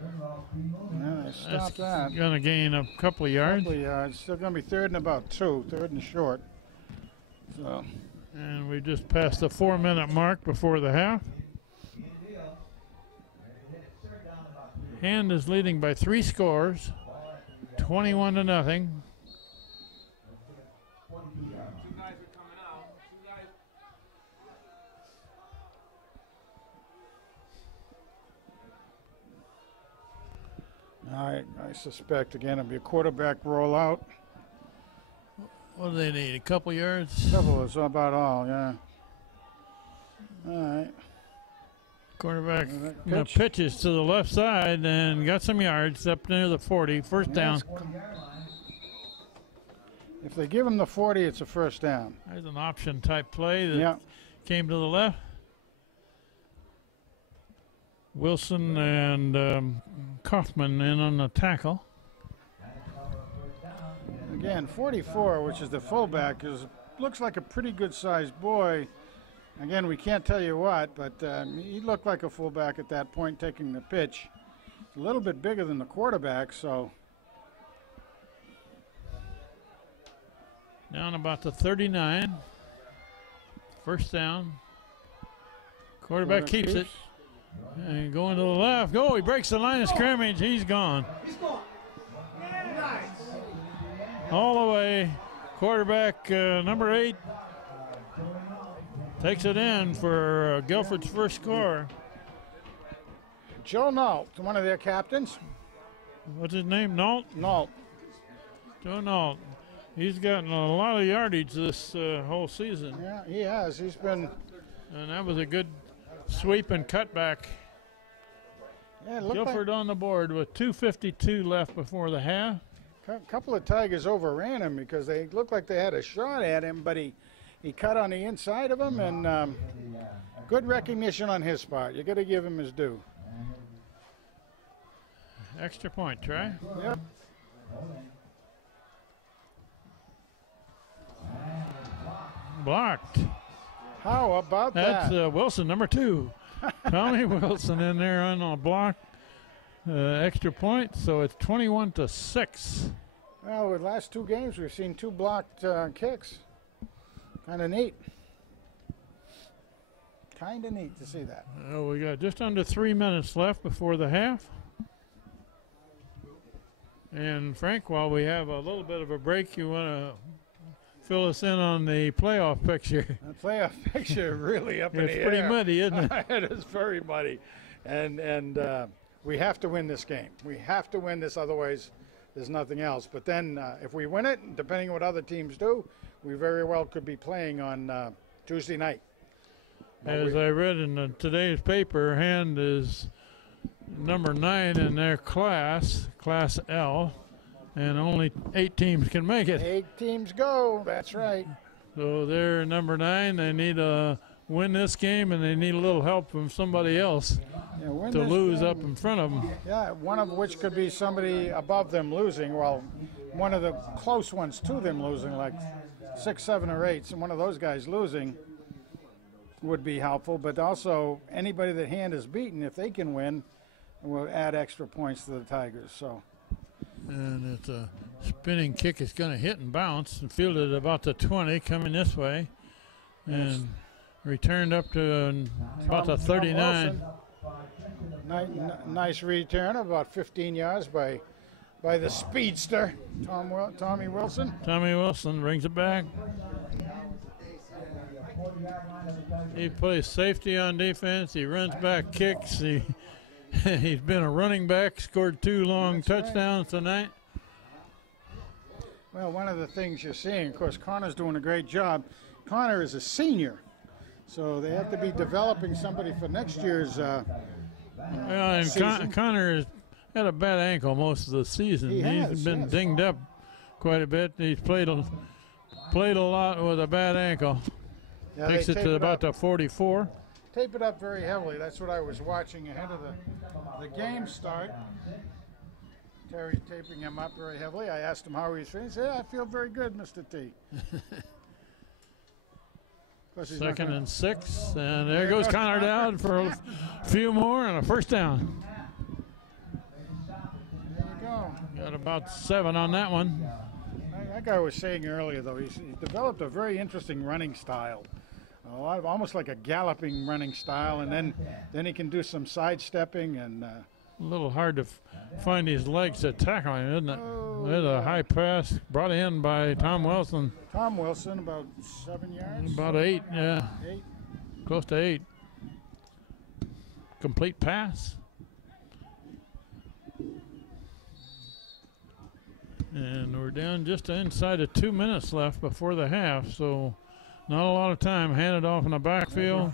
Yeah, they stopped that. Going to gain a couple of yards. Couple of yards. Still going to be 3rd and about 2. 3rd and short. So. And we just passed the 4-minute mark before the half. Hand is leading by 3 scores, 21-0. I suspect, again, it'll be a quarterback rollout. What do they need? A couple yards? Couple is about all, yeah. All right. Quarterback Pitch. pitches to the left side and got some yards up near the 40. First down. If they give him the 40, it's a first down. There's an option type play that came to the left. Wilson and Kaufman in on the tackle. Again, 44, which is the fullback, looks like a pretty good-sized boy. Again, we can't tell you what, but he looked like a fullback at that point taking the pitch. A little bit bigger than the quarterback, so. Down about the 39. First down. Quarterback keeps it. And going to the left. Go, he breaks the line of scrimmage. He's gone. All the way. Quarterback number 8 takes it in for Guilford's first score. Joe Nault, one of their captains. What's his name? Nault? Nault. Joe Nault. He's gotten a lot of yardage this whole season. Yeah, he has. He's been. And that was a good sweep and cutback. Yeah, Guilford on the board with 2:52 left before the half. A couple of Tigers overran him because they looked like they had a shot at him, but he cut on the inside of him, and good recognition on his part. You got to give him his due. Extra point try. Yep. Blocked. How about that? That's Wilson, number 2. Tommy Wilson in there on a block. Extra point, so it's 21-6. Well, with the last 2 games, we've seen 2 blocked kicks. Kind of neat. Kind of neat to see that. We got just under 3 minutes left before the half. And Frank, while we have a little bit of a break, you want to fill us in on the playoff picture? The playoff picture really up in the air. It's pretty muddy, isn't it? It is very muddy. And we have to win this game. We have to win this, otherwise there's nothing else. But then if we win it, depending on what other teams do, we very well could be playing on Tuesday night. As I read in today's paper, Hand is number 9 in their class, Class L, and only 8 teams can make it. 8 teams go, that's right. So they're number 9. They need to win this game, and they need a little help from somebody else to lose up in front of them. Yeah, one of which could be somebody above them losing. Well, one of the close ones to them losing, like 6, 7, or 8. So one of those guys losing would be helpful. But also anybody that Hand is beaten, if they can win, will add extra points to the Tigers. So. And it's a spinning kick. It's going to hit and bounce and fielded about the 20 coming this way. And returned up to about the 39. Nice return, about 15 yards by the speedster, Tommy Wilson. Tommy Wilson brings it back. He plays safety on defense. He runs back kicks. He's been a running back, scored 2 long touchdowns tonight. Well, one of the things you're seeing, of course, Connor's doing a great job. Connor is a senior, so they have to be developing somebody for next year's season. Connor has had a bad ankle most of the season. He's been dinged up quite a bit. He's played a lot with a bad ankle. Yeah, takes it to about the 44. Tape it up very heavily. That's what I was watching ahead of the game start. Terry taping him up very heavily. I asked him how he was feeling. He said, I feel very good, Mr. T. 2nd and 6. And there goes Connor down for a few more and a first down. There you go. Got about 7 on that one. That guy was saying earlier, though, he's developed a very interesting running style. Almost like a galloping running style, and then he can do some sidestepping and. A little hard to find his legs to tackle him, isn't it? There's a high pass brought in by Tom Wilson. Tom Wilson, about 7 yards. About 8, yeah. 8. Close to 8. Complete pass. And we're down just inside of 2 minutes left before the half, so not a lot of time. Handed off in the backfield.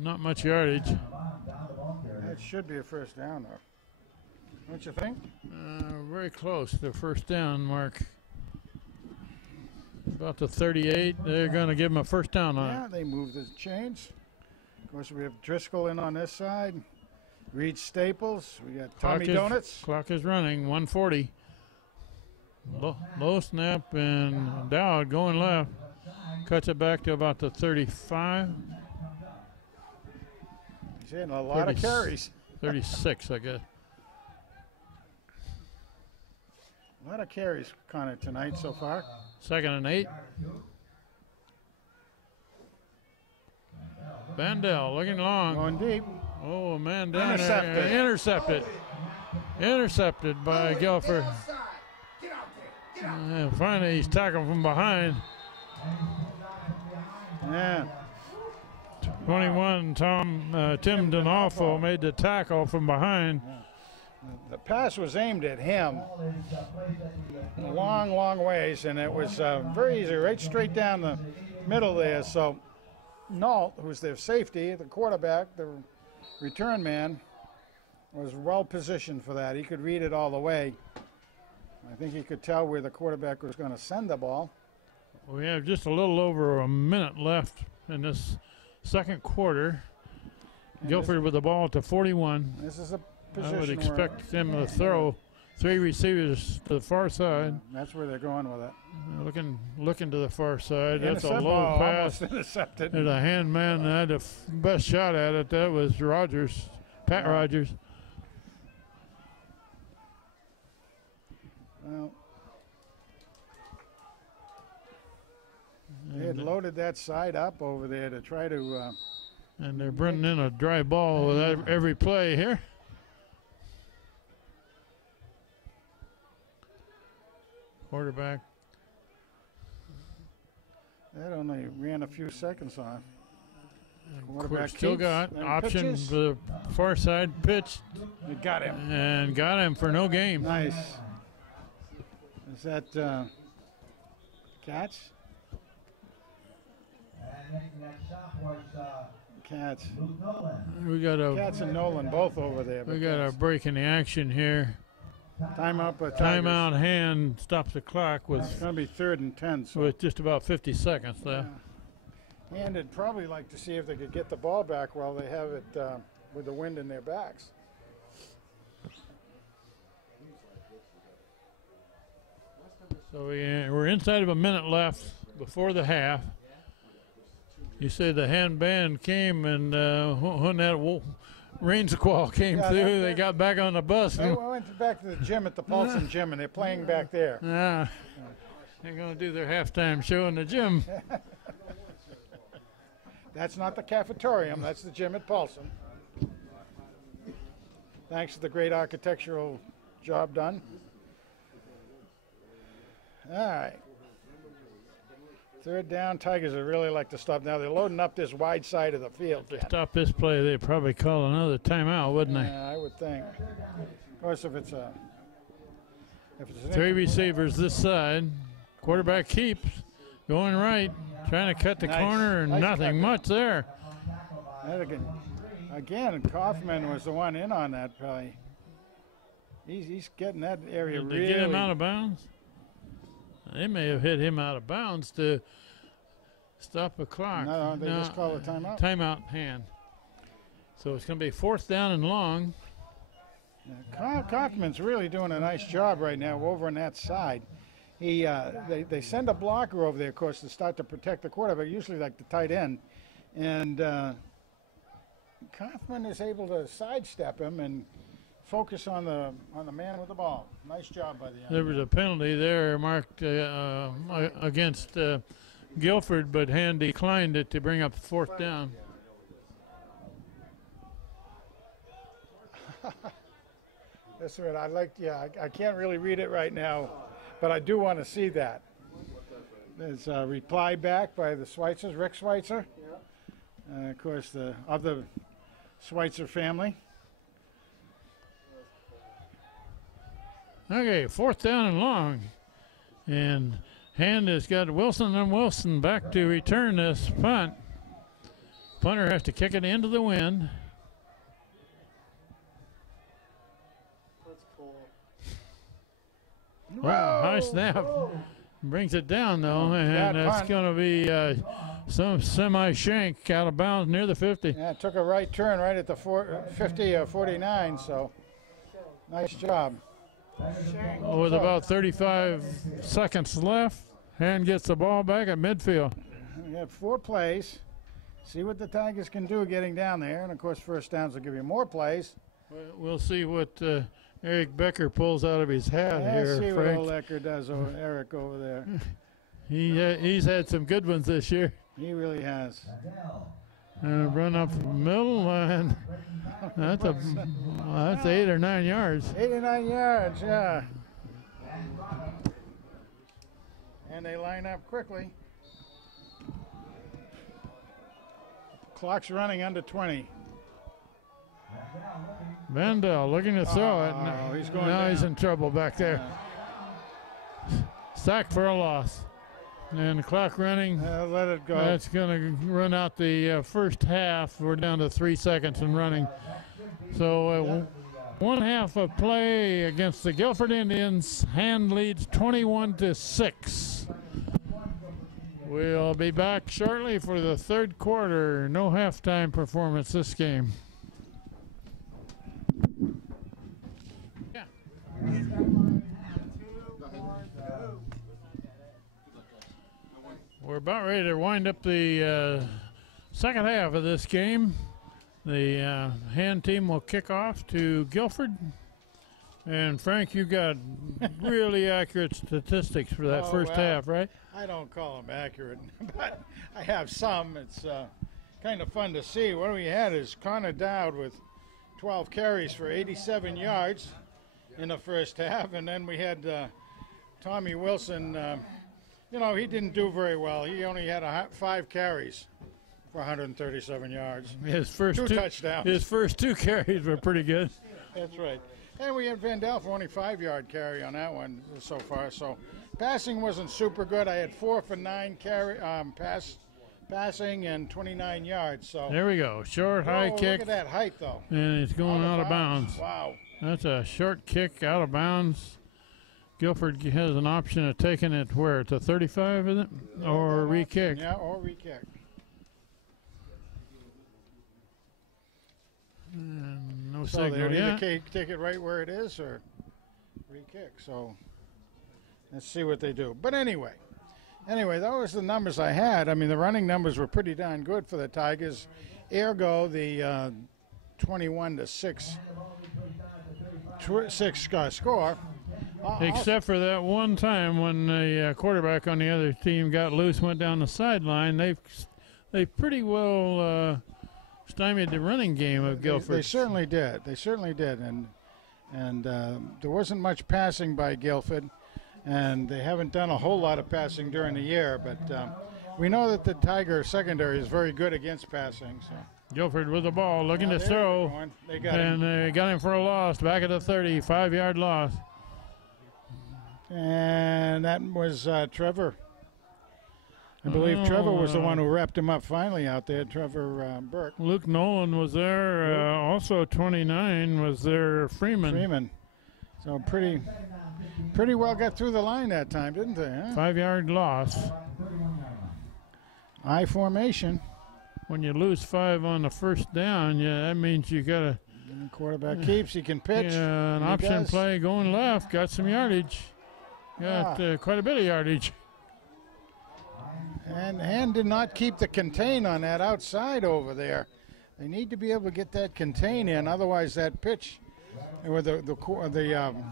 Not much yardage. That should be a first down, though. Don't you think? Very close to first down mark. About the 38. They're going to give him a first down on Yeah, it. they moved the chains. Of course, we have Driscoll in on this side. Reed Staples. We got Tommy Donuts. Clock is running. 1:40. Low snap, and Dowd going left. Cuts it back to about the 35. He's hitting a lot of carries. 36, I guess. A lot of carries, Connor, tonight so far. 2nd and 8. Bandel looking long. Going deep. Oh, a man down Intercepted. there. Intercepted by Guilford. Finally, he's tackled from behind. Yeah. 21, Tim Donofo made the tackle from behind. The pass was aimed at him a long, long ways, and it was very easy, right straight down the middle there. So Nault, who's their safety, the quarterback, the return man, was well positioned for that. He could read it all the way. I think he could tell where the quarterback was going to send the ball. We have just a little over a minute left in this second quarter. And Guilford with the ball at the 41. This is a position I would where expect him to throw 3 receivers to the far side. that's where they're going with it. Looking to the far side. That's a Intercept- low oh, pass. almost intercepted. There's a hand man that had the best shot at it. That was Rogers, Pat Rogers. Well, they had loaded that side up over there to try to. And they're bringing in a dry ball with every play here. Quarterback. That only ran a few seconds on. Quarterback Still keeps got and option pitches. for the far side pitch They got him. and got him for no game. Nice. Is that Cats? Cats. We got Cats and Nolan both over there. we but got a Cats. break in the action here. Timeout, but Timeout hand stops the clock It's with going to be 3rd and 10. So. with just about 50 seconds left. And they'd probably like to see if they could get the ball back while they have it with the wind in their backs. So we're inside of a minute left before the half. You say the hand band came, and when that rain squall came Yeah, through, that- they got back on the bus. They went back to the gym at the Paulson Gym, and they're playing back there. They're going to do their halftime show in the gym. That's not the cafetorium. That's the gym at Paulson. Thanks to the great architectural job done. All right. 3rd down. Tigers would really like to stop now. They're loading up this wide side of the field. To stop this play, they'd probably call another timeout, wouldn't they? Yeah, I would think. Of course, if it's an 3 receivers this side. Quarterback keeps going right, trying to cut the Nice. corner, and Nice nothing cut. much there. Again, Kaufman was the one in on that play. He's getting that area Did really. they get him out of bounds? They may have hit him out of bounds to stop the clock. No, they just call a timeout. Timeout hand. So it's going to be 4th down and long. Kaufman's really doing a nice job right now over on that side. They send a blocker over there, of course, to start to protect the quarterback, usually like the tight end. And Kaufman is able to sidestep him and focus on the man with the ball. Nice job by the There was a penalty there marked against Guilford, but Hand declined it to bring up 4th down. That's right. I can't really read it right now, but I do want to see that. There's a reply back by the Schweitzers, Rick Schweitzer. Of course, the other Schweitzer family. Okay, 4th down and long. And Hand has got Wilson and Wilson back to return this punt. Punter has to kick it into the wind. Let's pull. Wow, high snap. Brings it down, though, and that's going to be some semi-shank out of bounds near the 50. Yeah, it took a right turn right at the 50 or 49, so nice job. With about 35 seconds left, Hand gets the ball back at midfield. We have 4 plays. See what the Tigers can do getting down there, and of course first downs will give you more plays. We'll see what Eric Becker pulls out of his hat here, see Frank. what old Ecker does, Eric over there. He's had some good ones this year. He really has. And run up the middle, and that's 8 or 9 yards. 8 or 9 yards, yeah. And they line up quickly. Clock's running under 20. Vandell looking to throw it. Oh, he's going now down. he's in trouble back there. Sacked for a loss. And the clock running. Let it go. That's going to run out the first half. We're down to 3 seconds and running. So 1 half of play against the Guilford Indians. Hand leads 21-6. We'll be back shortly for the 3rd quarter. No halftime performance this game. We're about ready to wind up the second half of this game. The Hand team will kick off to Guilford. And Frank, you got really accurate statistics for that first half, right? I don't call them accurate, but I have some. It's kind of fun to see. What we had is Connor Dowd with 12 carries for 87 yards in the first half, and then we had Tommy Wilson. You know, he didn't do very well. He only had 5 carries for 137 yards. His first 2 touchdowns. His first 2 carries were pretty good. That's right. And we had Vandell for only 5-yard carry on that one so far. So passing wasn't super good. I had 4 for 9 passing and 29 yards. So there we go. Short, high kick. Look at that height, though. And it's going out of bounds. Wow. That's a short kick out of bounds. Guilford has an option of taking it where? To 35, is it? Or re-kick? Yeah, or re-kick. No So signal they would yet. either take it right where it is or re-kick. So let's see what they do. But anyway, those are the numbers I had. I mean, the running numbers were pretty darn good for the Tigers. Ergo, the 21-6 score. Except for that one time when the quarterback on the other team got loose, went down the sideline. They pretty well stymied the running game of Guilford. They certainly did. They certainly did. And there wasn't much passing by Guilford, and they haven't done a whole lot of passing during the year. But we know that the Tiger secondary is very good against passing. So. Guilford with the ball, looking to throw, they got him. and they got him for a loss. Back at the 30, 5-yard loss. And that was Trevor. I believe Trevor was the one who wrapped him up finally out there, Trevor Burke. Luke Nolan was there. Also 29 was there, Freeman. So pretty well got through the line that time, didn't they? Huh? 5-yard loss. I formation. When you lose 5 on the first down, that means you got a Quarterback keeps, he can pitch. an option play going left, got some yardage. Got quite a bit of yardage. And Hand did not keep the contain on that outside over there. They need to be able to get that contain in, otherwise that pitch, with the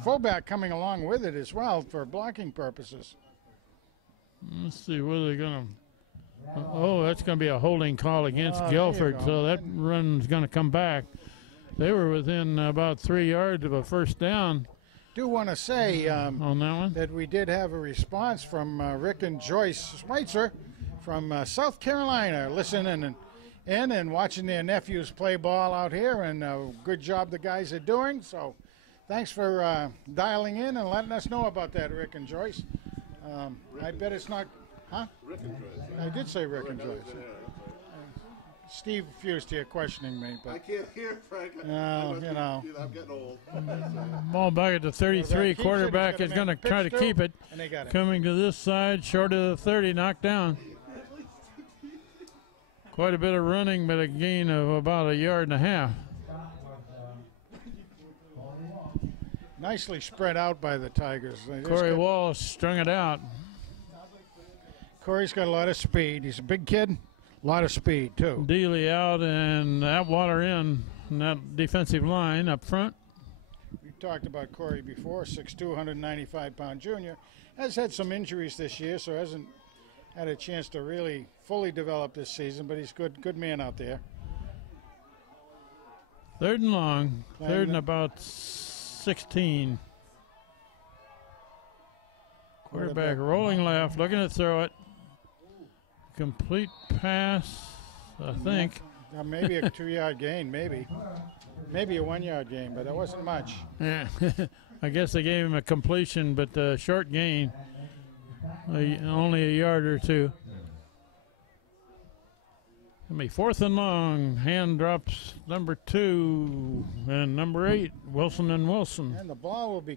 fullback coming along with it as well for blocking purposes. Let's see, what are they going to... Oh, that's going to be a holding call against Guilford, so that run's going to come back. They were within about 3 yards of a first down. Do want to say on that one that we did have a response from Rick and Joyce Schweitzer from South Carolina, listening and watching their nephews play ball out here, and good job the guys are doing. So Thanks for dialing in and letting us know about that, Rick and Joyce. I bet it's not, huh? Rick and Joyce. I did say Rick and Joyce. Yeah. Steve Fused here questioning me, I but can't hear, Frank. No, I'm getting old. Ball back at the 33. Keeps it, Quarterback he's is gonna going to try to pitch keep it. and they got it. Coming to this side, short of the 30, knocked down. Quite a bit of running, but a gain of about 1.5 yards. Nicely spread out by the Tigers. Corey Walsh strung it out. Corey's got a lot of speed. He's a big kid, a lot of speed too. Dealey out and Atwater in that defensive line up front. We talked about Corey before, 6'2", 195-pound junior. Has had some injuries this year, so hasn't had a chance to really fully develop this season, but he's good man out there. 3rd and long, 3rd and about 16. Quarterback rolling left, looking to throw it. Complete pass, I think. Maybe a 2-yard gain, maybe a 1-yard gain, but that wasn't much. Yeah, I guess they gave him a completion, but a short gain, only 1 yard or 2. It'll be 4th and long. Hand drops number 2 and number 8, Wilson and Wilson. And the ball will be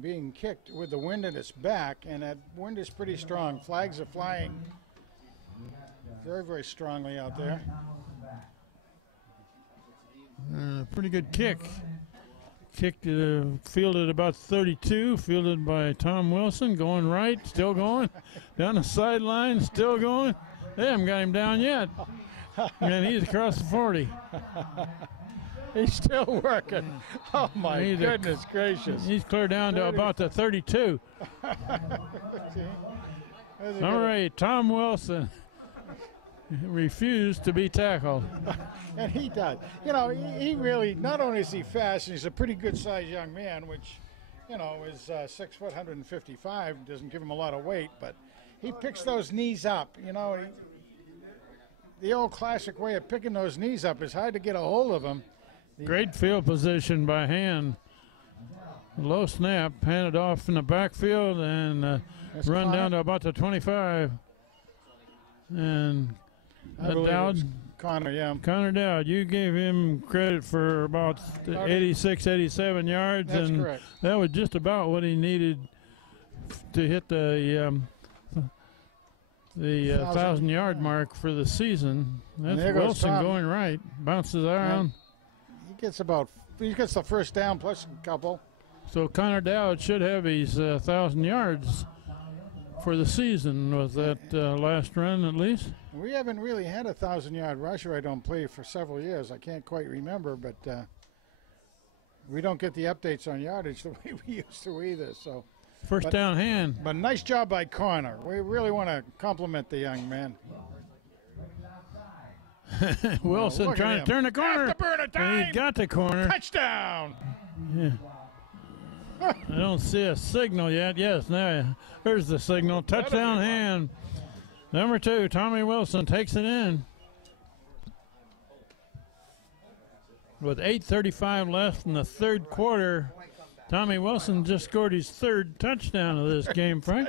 being kicked with the wind at its back, and that wind is pretty strong. Flags are flying very, very strongly out there. Pretty good kick. Kicked fielded about 32, fielded by Tom Wilson, going right, still going. Down the sideline, still going. They haven't got him down yet. And he's across the 40. He's still working. Oh, my goodness gracious. He's clear down to about the 32. Number 8, Tom Wilson, refused to be tackled. And he does. You know, he really, not only is he fast, he's a pretty good-sized young man, which, you know, is 6 foot, 155, doesn't give him a lot of weight, but he picks those knees up. You know, the old classic way of picking those knees up is hard to get a hold of him. Great field position by Hand. Low snap, handed off in the backfield, and run down to about the 25. And Dowd, Connor Dowd, you gave him credit for about 86, 87 yards. That's and correct. That was just about what he needed to hit the 1,000-yard mark for the season. That's Wilson going right, bounces around. He gets the first down plus a couple. So Connor Dowd should have his 1,000 yards for the season with that last run at least. We haven't really had a 1,000-yard rusher, I don't believe, for several years. I can't quite remember, but we don't get the updates on yardage the way we used to either. So First down Hand. But nice job by Connor. We really want to compliment the young man. Wilson trying to turn the corner. And he got the corner. Touchdown! Yeah. I don't see a signal yet. Yes, now there's the signal. Touchdown Hand. Number 2, Tommy Wilson takes it in. With 8:35 left in the 3rd quarter, Tommy Wilson just scored his 3rd touchdown of this game, Frank.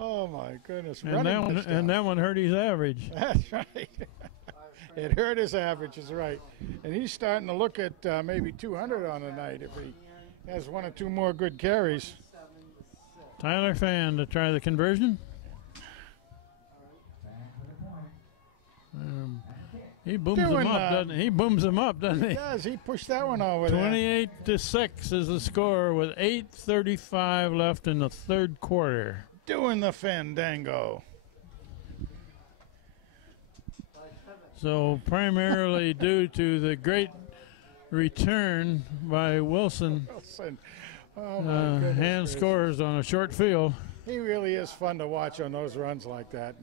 Oh, my goodness. And that one hurt his average. That's right. It hurt his average, is right. And he's starting to look at maybe 200 on the night if he has 1 or 2 more good carries. Tyler Fan to try the conversion. He booms him up, doesn't he? He booms him up, doesn't he? He does. He pushed that one over 28-6 is the score with 8:35 left in the 3rd quarter. Doing the fandango. So primarily due to the great return by Wilson, Oh, my goodness. Hand scores on a short field. He really is fun to watch on those runs like that.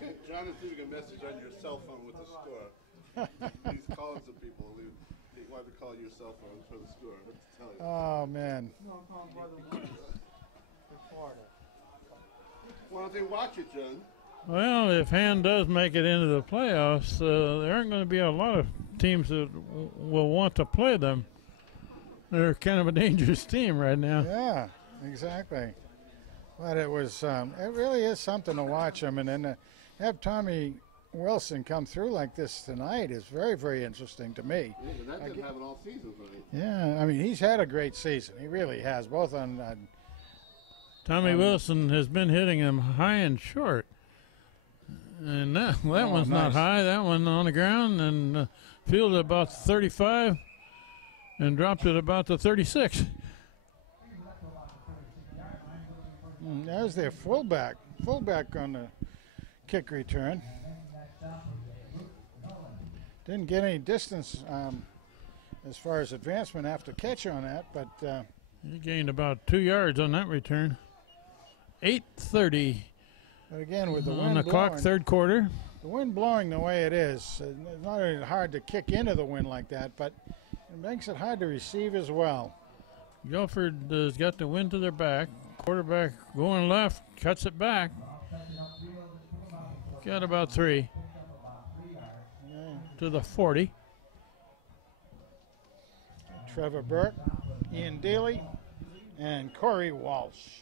John is leaving a message on your cell phone with the score. He's calling some people. He wanted to call your cell phone for the score. What to tell you? Oh, man. Why don't they watch it, John? Well, if Hand does make it into the playoffs, there aren't going to be a lot of teams that will want to play them. They're kind of a dangerous team right now. Yeah, exactly. But it was, it really is something to watch. I mean, and to have Tommy Wilson come through like this tonight is very, very interesting to me. Yeah, but that didn't happen all season, right? Yeah, I mean, he's had a great season. He really has, both on Tommy Wilson has been hitting them high and short. And that one's not nice. high. That one on the ground and fielded about 35 and dropped it about the 36. There's their fullback on the kick return. Didn't get any distance as far as advancement after catch on that, but He gained about 2 yards on that return. 8:30 but again with the on wind the clock, blowing, third quarter. the wind blowing the way it is, it's not only hard to kick into the wind like that, but it makes it hard to receive as well. Guilford has got the wind to their back. Quarterback going left, cuts it back. Got about 3 to the 40. Trevor Burke, Ian Daly, and Corey Walsh.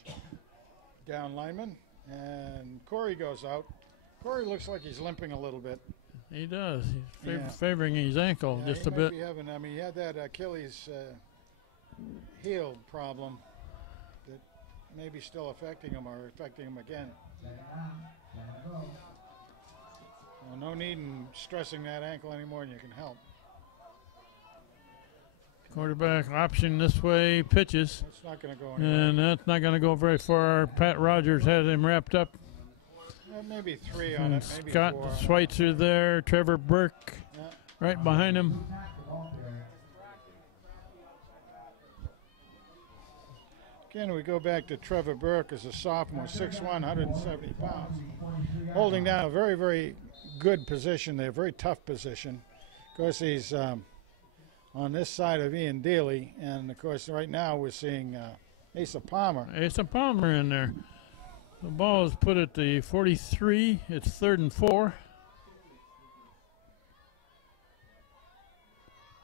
Down lineman, and Corey goes out. Corey looks like he's limping a little bit. He does. He's Yeah. favoring his ankle Yeah, just he a might bit. be having, I mean, he had that Achilles heel problem that may be still affecting him or affecting him again. Well, no need in stressing that ankle any more than you can help. Quarterback option this way, pitches. That's not going to go anywhere. And that's not going to go very far. Pat Rogers had him wrapped up. Maybe 3 on And it, maybe Scott 4. Schweitzer there. Trevor Burke Yeah. right behind him. Again, we go back to Trevor Burke as a sophomore, 6'1", 170 pounds. Holding down a very, very good position there, very tough position. Of course, he's on this side of Ian Daly, and of course, right now we're seeing Asa Palmer. Asa Palmer in there. The ball is put at the 43. It's 3rd and 4.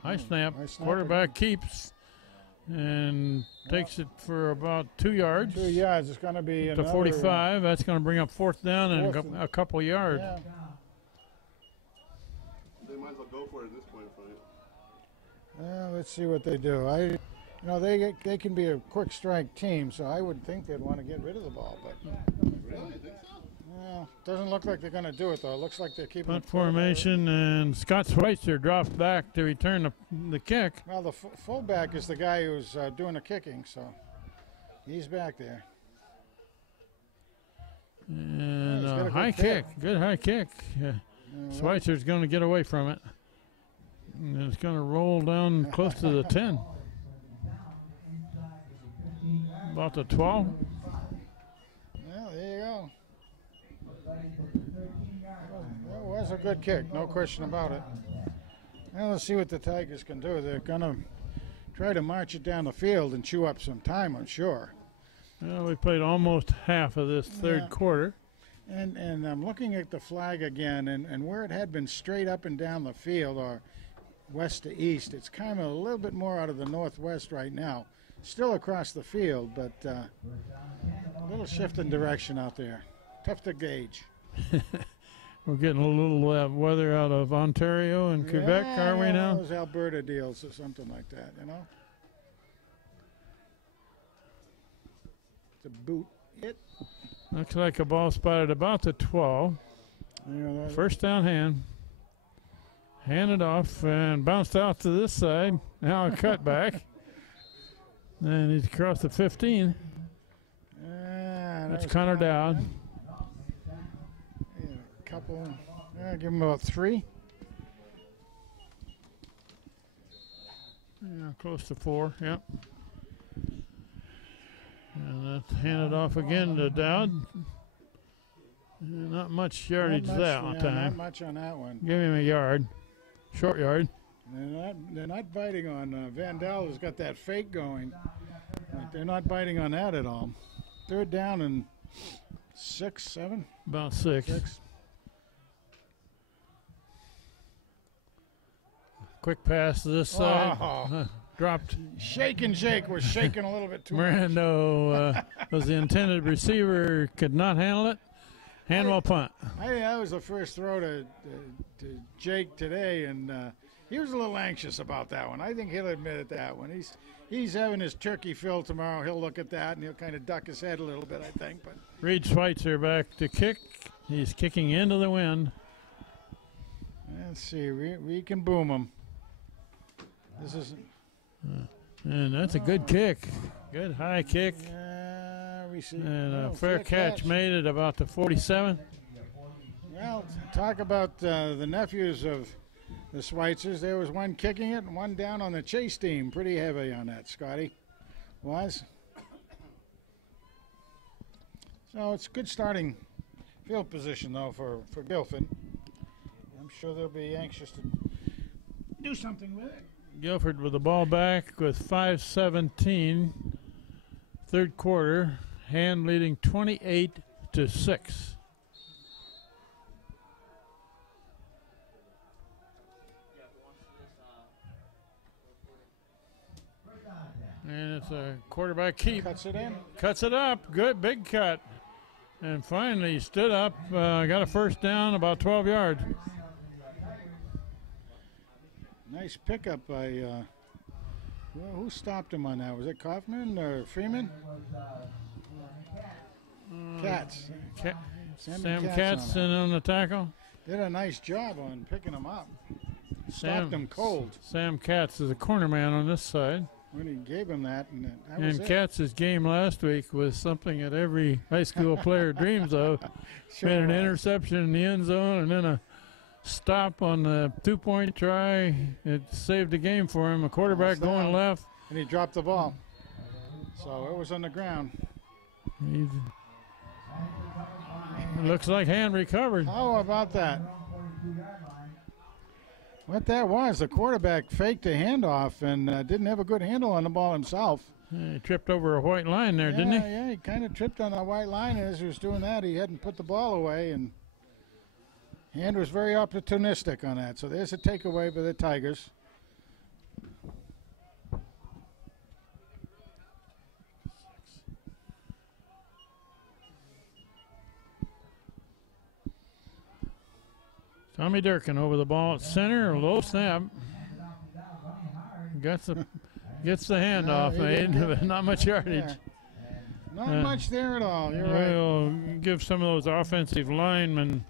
High snap. High snap. Quarterback keeps and takes it for about 2 yards. 2 yards. It's going to be To another, 45. That's going to bring up 4th down and Fourth and- a couple yards. Yeah. They might as well go for it at this point, Frank. Let's see what they do. They can be a quick strike team, so I would think they'd want to get rid of the ball, but Really? You think so? doesn't look like they're going to do it though. It looks like they're keeping Punt it formation, and Scott Schweitzer dropped back to return the kick. Well, the fullback is the guy who's doing the kicking, so he's back there. And he's got a a good high kick. kick. Good high kick. Schweitzer's going to get away from it. And it's going to roll down close to the 10. About the 12. Well, there you go. That was a good kick, no question about it. Now let's see what the Tigers can do. They're going to try to march it down the field and chew up some time, I'm sure. Well, we played almost half of this third Yeah. quarter. And I'm looking at the flag again, and where it had been straight up and down the field, or west to east, it's kind of a little bit more out of the northwest right now. Still across the field, but a little shift in direction out there. Tough to gauge. We're getting a little weather out of Ontario and Quebec, Yeah, are we yeah, now? Those Alberta deals or something like that, you know? To boot it. Looks like a ball spotted about the 12. First down hand. Handed off and bounced out to this side. Now a cutback. And he's across the 15. That's Connor Dowd. Yeah, a couple. Give him about 3. Yeah, close to 4, yep. And that's handed off again to Dowd. Not much yardage that Not time. much on that one. Give him a yard. Short yard. They're not biting on Vandal has got that fake going. But they're not biting on that at all. 3rd down and 6, 7. About 6. 6. Quick pass to this side. Oh. dropped. Shake and Jake was shaking a little bit too much. Mirando was the intended receiver, could not handle it. Handball punt. I think that was the first throw to Jake today, and he was a little anxious about that one. I think he'll admit it, that one. He's having his turkey fill tomorrow. He'll look at that, and he'll kind of duck his head a little bit, I think. But Reed Schweitzer back to kick. He's kicking into the wind. let's see. We can boom him. This is. And that's a good kick. Good high kick. We see. And a fair catch made it about the 47. Well, talk about the nephews of the Schweitzers. There was one kicking it and one down on the chase team. Pretty heavy on that, Scotty. Was. So it's good starting field position, though, for Guilford. I'm sure they'll be anxious to do something with it. Guilford with the ball back with 5:17. Third quarter. Hand leading 28-6. And it's a quarterback keep. Cuts it in. Cuts it up. Good, big cut. And finally he stood up, got a first down, about 12 yards. Nice pickup by, well, who stopped him on that? Was it Kaufman or Freeman? Katz. Sam Katz in on the tackle. Did a nice job on picking him up. Sam, Stopped him cold Sam Katz is a corner man on this side. when he gave him that. That was And it. Katz's game last week was something that every high school player dreams of. Sure Made an was. interception in the end zone and then a stop on the two-point try. It saved the game for him. A quarterback Almost going down. left. And he dropped the ball. So it was on the ground. It looks like hand recovered. How about that? What that was, the quarterback faked a handoff and didn't have a good handle on the ball himself. He tripped over a white line there, didn't he? Yeah, he kind of tripped on the white line, and as he was doing that, he hadn't put the ball away, and hand was very opportunistic on that. So there's a takeaway by the Tigers. Tommy Durkin over the ball at center, low snap. Gets the handoff he made, didn't but not much yardage. Yeah. Not much there at all. You're right. We'll give some of those offensive linemen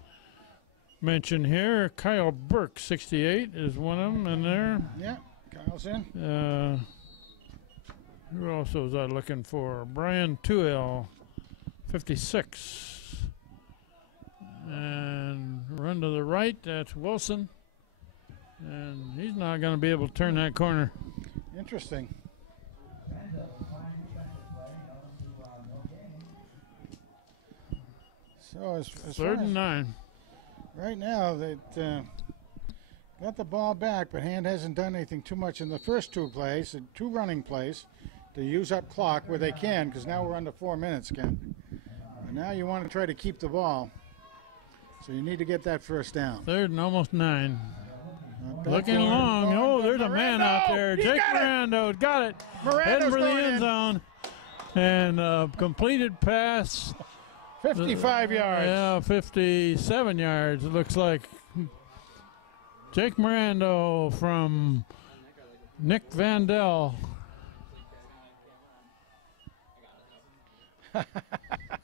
mention here. Kyle Burke, 68, is one of them in there. Yeah, Kyle's in. Who else was I looking for? Brian Tuel, 56. And run to the right, that's Wilson. And he's not going to be able to turn that corner. Interesting. So as Third and 9. right now, they got the ball back, but Hand hasn't done anything too much in the first two plays, two running plays, to use up clock where they can, because now we're under 4 minutes, Ken. And now you want to try to keep the ball. So you need to get that first down. Third and almost 9. Back Looking corner. long. Oh, there's a Mirando! man out there. He Jake got it! Mirando got it. Mirando's Heading for the going end in. zone. And completed pass. 55 yards. Yeah, 57 yards, it looks like. Jake Mirando from Nick Vandell.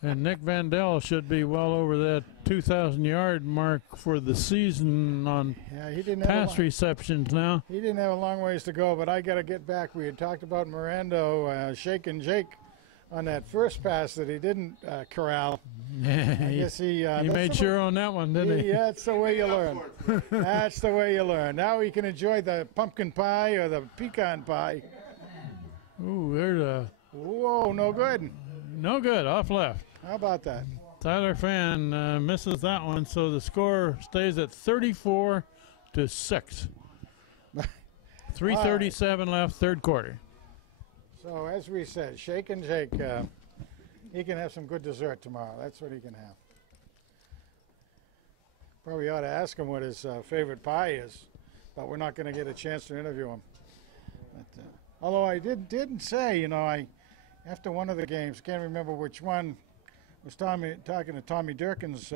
And Nick Vandell should be well over that 2,000-yard mark for the season on Yeah, he didn't have pass receptions now. He didn't have a long ways to go, but I got to get back. We had talked about Mirando shaking Jake on that first pass that he didn't corral. I guess he made sure on that one, didn't he? Yeah, that's the way you learn. That's the way you learn. Now he can enjoy the pumpkin pie or the pecan pie. Ooh, there's a Whoa, no good. no good, off left. How about that? Tyler Fan misses that one, so the score stays at 34-6. 3:37 left, third quarter. So as we said, shake and Jake, he can have some good dessert tomorrow. That's what he can have. Probably ought to ask him what his favorite pie is, but we're not going to get a chance to interview him. But, Although I didn't say, you know, after one of the games, can't remember which one, was talking to Tommy Durkins.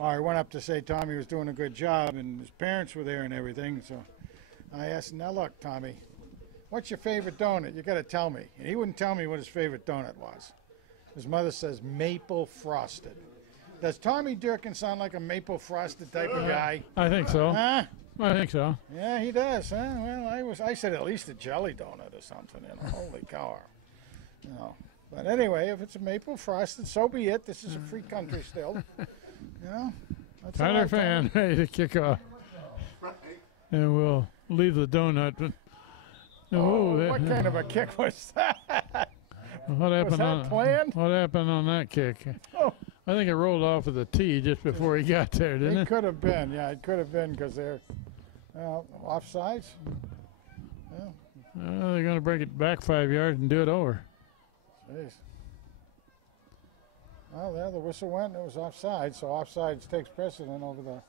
I went up to say Tommy was doing a good job, and his parents were there and everything. So I asked him, now look, Tommy, what's your favorite donut? You got to tell me. And he wouldn't tell me what his favorite donut was. His mother says maple frosted. Does Tommy Durkin sound like a maple frosted type of guy? I think so. Huh? I think so. Yeah, he does. Huh? Well, I said at least a jelly donut or something. You know, holy cow. You know. But anyway, if it's a maple frosted, so be it. This is a free country still. You know. That's all Tyler I Fan ready to kick off, and we'll leave the donut. But, what kind of a kick was that? What happened that planned? What happened on that kick? Oh. I think it rolled off of the tee just before he got there, didn't it? It could have been, yeah, it could have been because they're offsides. Yeah. They're going to bring it back 5 yards and do it over. Jeez. Well, there the whistle went. It was offside, so offsides takes precedent over the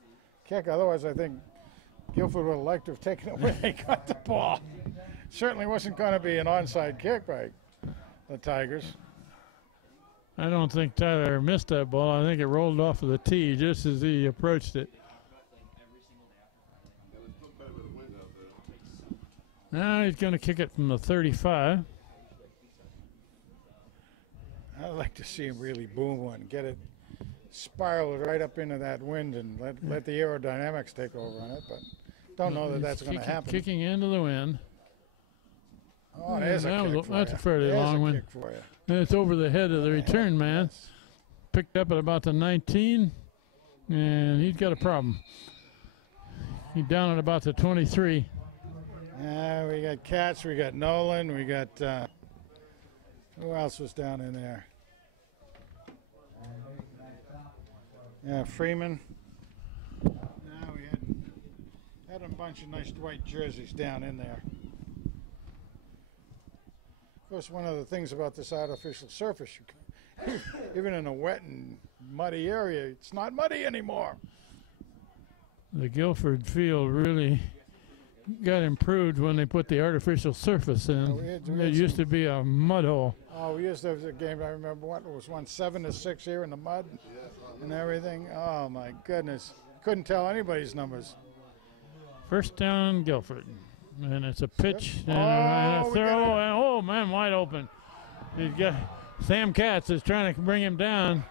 kick. Otherwise, I think Guilford would have liked to have taken it where they got the ball. Certainly wasn't going to be an onside kick by the Tigers. I don't think Tyler missed that ball. I think it rolled off of the tee just as he approached it. Now he's going to kick it from the 35. I'd like to see him really boom one, get it spiraled right up into that wind and let the aerodynamics take over on it, but don't know that that's going to happen. Kicking into the wind. Oh, there's a kick for That's you. a fairly There's long a one. kick for you. And it's over the head of the return man. Yes. Picked up at about the 19, and he's got a problem. He's down at about the 23. Yeah, we got Katz, we got Nolan, we got who else was down in there? Yeah, Freeman. Yeah, we had a bunch of nice white jerseys down in there. Of course, one of the things about this artificial surface, even in a wet and muddy area, it's not muddy anymore. The Guilford field really got improved when they put the artificial surface in. It used to be a mud hole. Oh, we used to have a game, I remember, what it was, 7-6 here in the mud and everything. Oh, my goodness. Couldn't tell anybody's numbers. First down, Guilford. And it's a pitch and Oh, a we throw. got And, oh, man, wide open. He's got Sam Katz is trying to bring him down.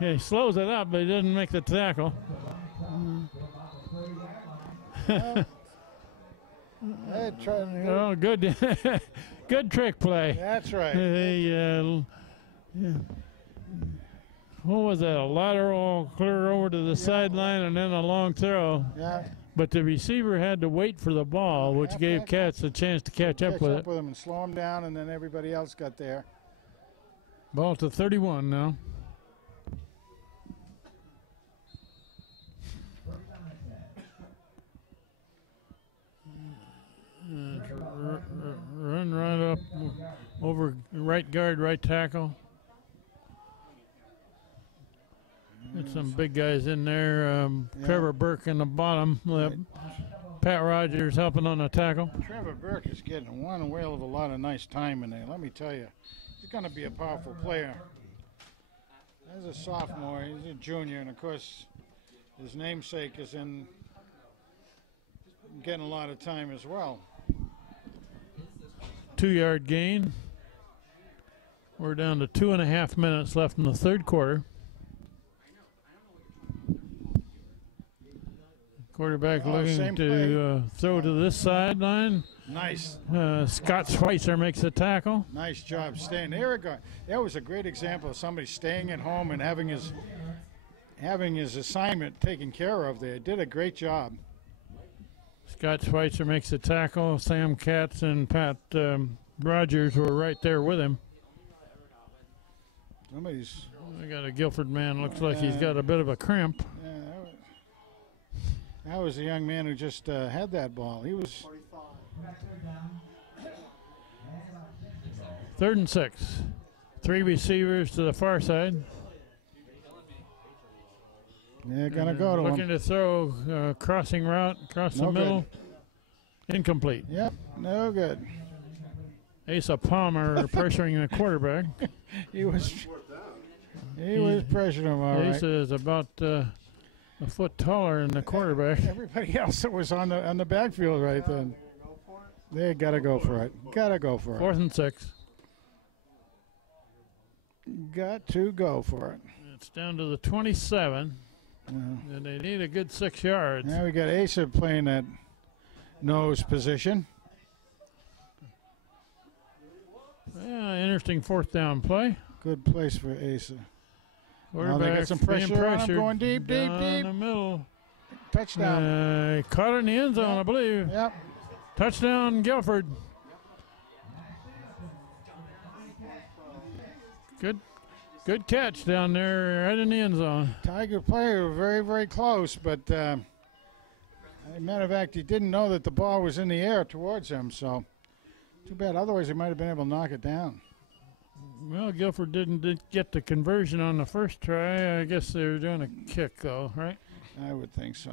He slows it up, but he doesn't make the tackle. Oh, good, good trick play. That's right. What was that? A lateral clear over to the sideline and then a long throw. Yeah. But the receiver had to wait for the ball, which gave Katz a chance to catch up with it. him and slow him down, and then everybody else got there. Ball to 31 now. Run right up over right guard, right tackle. Got some big guys in there. Trevor Burke in the bottom. Pat Rogers helping on the tackle. Trevor Burke is getting one whale of a lot of nice time in there. Let me tell you, he's going to be a powerful player. As a sophomore, he's a junior, and of course, his namesake is in getting a lot of time as well. 2-yard gain. We're down to 2.5 minutes left in the third quarter. Quarterback looking to throw to this sideline. Nice. Scott Schweitzer makes a tackle. Nice job staying. There we go. That was a great example of somebody staying at home and having his assignment taken care of there. Did a great job. Scott Schweitzer makes a tackle. Sam Katz and Pat Rogers were right there with him. We got a Guilford man. Looks like he's got a bit of a cramp. Yeah, that was a young man who just had that ball. He was 3rd and 6. 3 receivers to the far side. They're going to go to looking him. to throw crossing route across the middle. Incomplete. Yep, no good. Asa Palmer pressuring the quarterback. He was Fourth down. pressuring him all right. Asa is about a foot taller than the quarterback. Everybody else that was on the backfield right then. They gotta go for it. Gotta go for it. 4th and 6. Got to go for it. It's down to the 27, and they need a good 6 yards. Now we got Asa playing that nose position. Yeah, interesting 4th down play. Good place for Asa. Quarterback got some being pressure on him, pressured going deep, deep, down deep. the middle. Touchdown. Caught it in the end zone, I believe. Yep. Touchdown, Guilford. Good catch down there, right in the end zone. Tiger player very, very close, but as a matter of fact, he didn't know that the ball was in the air towards him, so too bad. Otherwise, he might have been able to knock it down. Well, Guilford didn't get the conversion on the first try. I guess they were doing a kick, though, right? I would think so.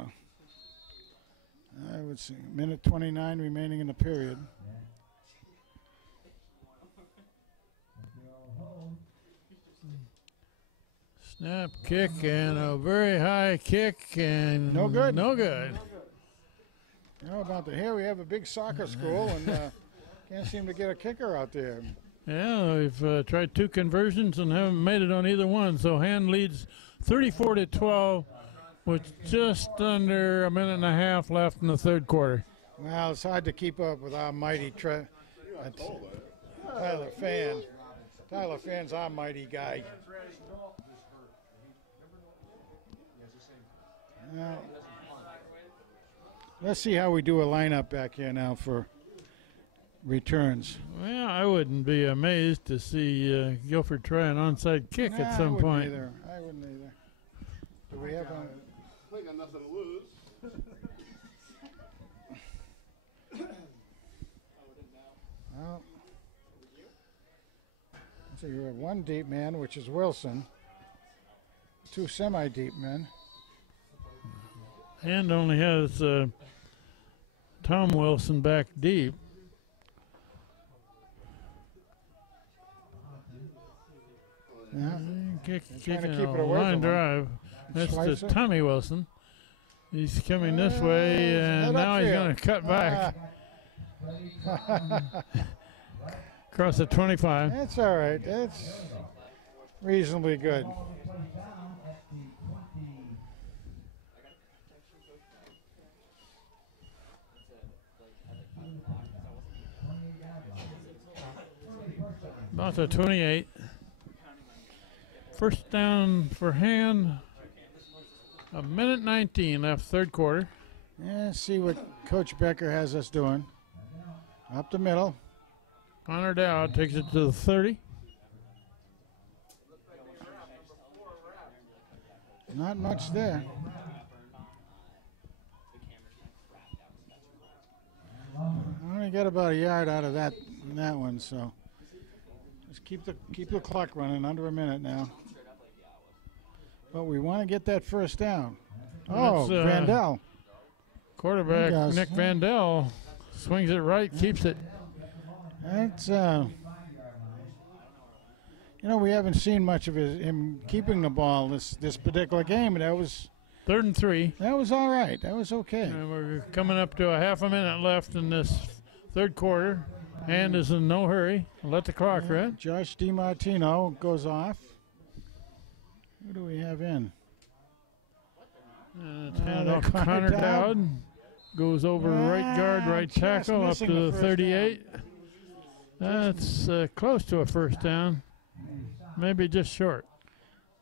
I would say minute 29 remaining in the period. Snap, kick, and a very high kick, and No good. No good. You know about here we have a big soccer school and can't seem to get a kicker out there. Yeah, we've tried 2 conversions and haven't made it on either one. So Hand leads 34-12 with just under a minute and a half left in the 3rd quarter. Well, it's hard to keep up with our mighty Tyler Fan. Tyler Fan's our mighty guy. Now, let's see how we do a lineup back here now for returns. Well, I wouldn't be amazed to see Guilford try an onside kick at some point. I wouldn't either. Do we have a... I got nothing to lose. Well, so you have 1 deep man, which is Wilson. 2 semi-deep men. Hand only has Tom Wilson back deep. Yeah. Kicking to keep a it away line from him. drive. That's Slice to it. Tommy Wilson. He's coming this way, and head now he's upfield. going to cut back across the 25. That's all right. That's reasonably good. About the 28. First down for Hand. A minute 19 left, 3rd quarter. Yeah, see what Coach Becker has us doing. Up the middle. Connor Dowd takes it to the 30. Not much there. I only got about a yard out of that one, so just keep the clock running. Under a minute now. But we want to get that first down. Oh, That's, Vandell. Quarterback Yes. Nick Vandell swings it right, keeps it. That's we haven't seen much of him keeping the ball this particular game, and that was 3rd and 3. all right. That was okay. And we're coming up to a half a minute left in this 3rd quarter. Hand is in no hurry. Let the clock run. Josh DiMartino goes off. Who do we have in? It's hand off Connor Dowd. Goes over right guard, right just tackle up missing to the the first 38. That's close to a first down. Maybe just short.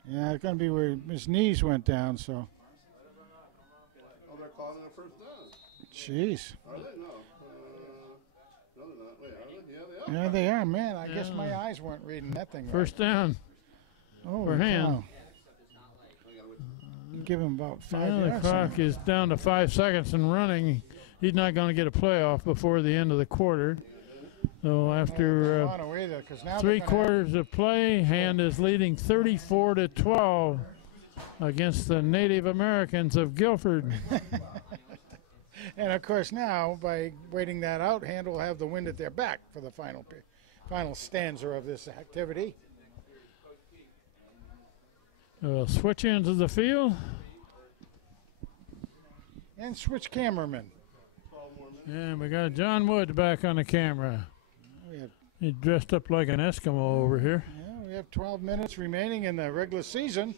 Yeah, it's going to be where his knees went down, so. Oh, they're calling it a first down. Jeez. Are they? No. No, they're not. Wait, are they? Yeah, they are. Yeah, they are. Man, I guess my eyes weren't reading that thing right. First down. Holy Hand. cow. Give him about 5 Well, the yards. clock is down to 5 seconds and running. He's not going to get a playoff before the end of the quarter. So after I don't know either, 'cause now 3 they're gonna have- quarters of play, Hand is leading 34-12 against the Native Americans of Guilford. And of course now, by waiting that out, Hand will have the wind at their back for the final final stanza of this activity. We'll switch into the field. And switch cameraman. And we got John Wood back on the camera. We have, He's dressed up like an Eskimo over here. yeah, we have 12 minutes remaining in the regular season.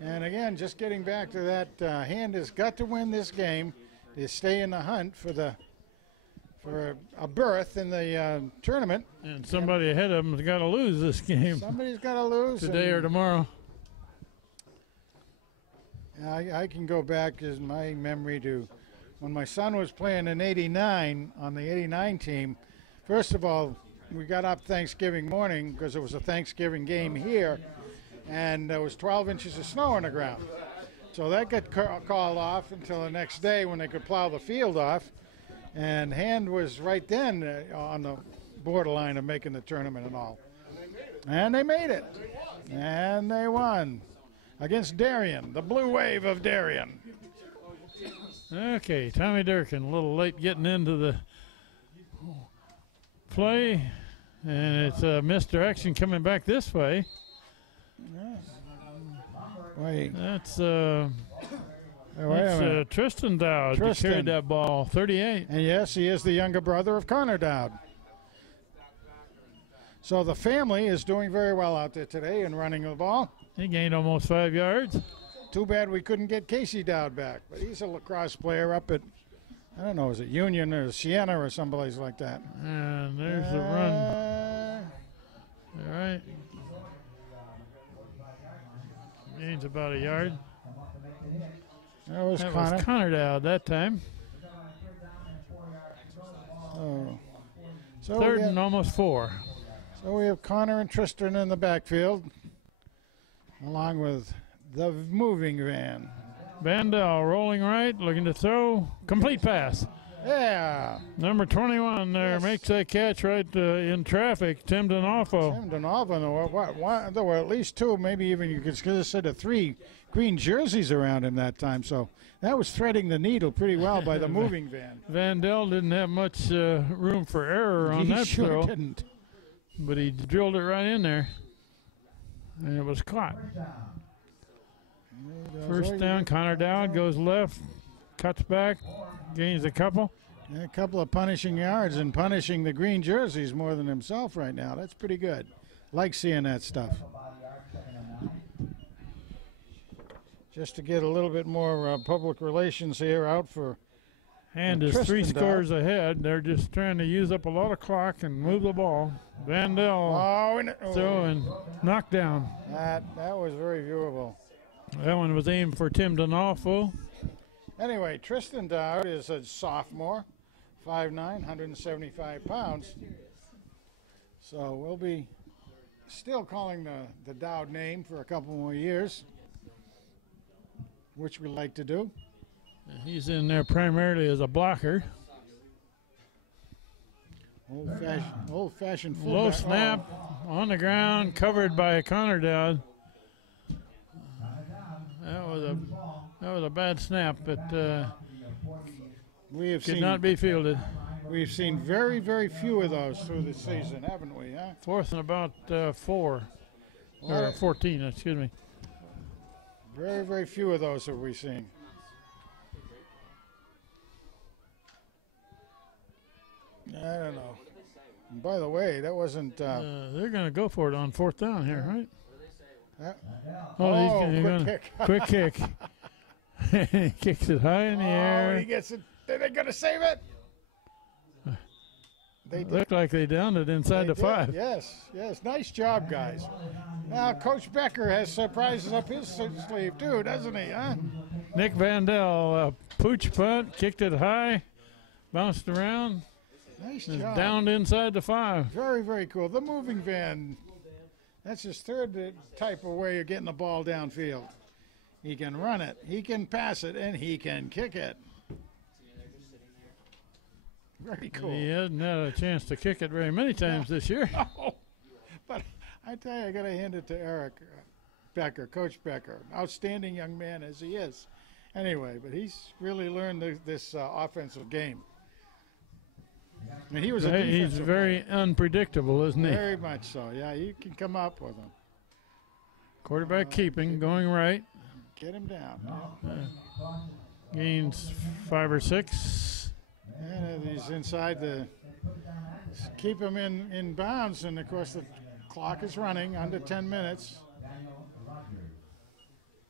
And again, just getting back to that, Hand has got to win this game to stay in the hunt for a berth in the tournament. And somebody ahead of him's got to lose this game Somebody's got to lose. today or tomorrow. I can go back as my memory to when my son was playing in '89 on the '89 team. First of all, we got up Thanksgiving morning because it was a Thanksgiving game here, and there was 12 inches of snow on the ground. So that got called off until the next day when they could plow the field off. And Hand was right then on the borderline of making the tournament and all. And they made it. And they won against Darien, the Blue Wave of Darien. Okay, Tommy Durkin, a little late getting into the play. And it's a misdirection coming back this way. Wait. That's wait a minute. Tristan Dowd. He Tristan. carried that ball, 38. And yes, he is the younger brother of Connor Dowd. So the family is doing very well out there today in running the ball. He gained almost 5 yards. Too bad we couldn't get Casey Dowd back, but he's a lacrosse player up at, I don't know, is it Union or Siena or someplace like that? And there's the run. All right. Gains about a yard. That was That Connor. was Connor Dowd that time. Oh. So Third we have, and almost 4. so we have Connor and Tristan in the backfield, along with the moving van. Vandell rolling right, looking to throw. Complete pass. Yeah. Number 21 there Yes. makes that catch right in traffic. Tim Donofo. Tim Donovan, there were at least 2, maybe even you could consider 3 green jerseys around him that time. So that was threading the needle pretty well by the moving van. Vandell didn't have much room for error on He that sure throw, didn't. but he drilled it right in there, and it was caught. First down, Connor Dowd goes left, cuts back, gains a couple. A couple of punishing yards and punishing the green jerseys more than himself right now. That's pretty good. Like seeing that stuff. Just to get a little bit more public relations here out for And is Tristan 3 Dowd. scores ahead. They're just trying to use up a lot of clock and move the ball. Vandell throw and knock down. That was very viewable. That one was aimed for Tim Donofo. Anyway, Tristan Dowd is a sophomore, 5'9", 175 pounds. So we'll be still calling the Dowd name for a couple more years, which we like to do. He's in there primarily as a blocker. Old-fashioned fullback. Low snap on the ground, covered by Connor Dowd. That was a bad snap, but We have could seen not be fielded. We've seen very, very few of those through the season, haven't we? Huh? 4th and about 4, or 14, excuse me. Very, very few of those have we seen. I don't know. And by the way, that wasn't. They're going to go for it on 4th down here, right? Quick gonna, kick. Quick kick. He kicks it high in the air. He gets it. Are they going to save it? They did. Looked like they downed it inside the They did. 5. Yes. Nice job, guys. Now, Coach Becker has surprises up his sleeve, too, doesn't he, huh? Nick Vandell, pooch punt, kicked it high, bounced around, Nice is job. downed inside the 5. Very, very cool. The moving van, that's his third type of way of getting the ball downfield. He can run it, he can pass it, and he can kick it. Very cool. He hasn't had a chance to kick it very many times this year. Oh, but I tell you, I got to hand it to Eric Becker, Coach Becker, outstanding young man as he is. Anyway, but he's really learned this offensive game. And he was a He's defensive very unpredictable, isn't he? Very much so. Yeah, you can come up with him. Quarterback keeping, going right. Get him down. Gains 5 or 6. And he's inside the. Keep him in bounds, and of course the clock is running under 10 minutes.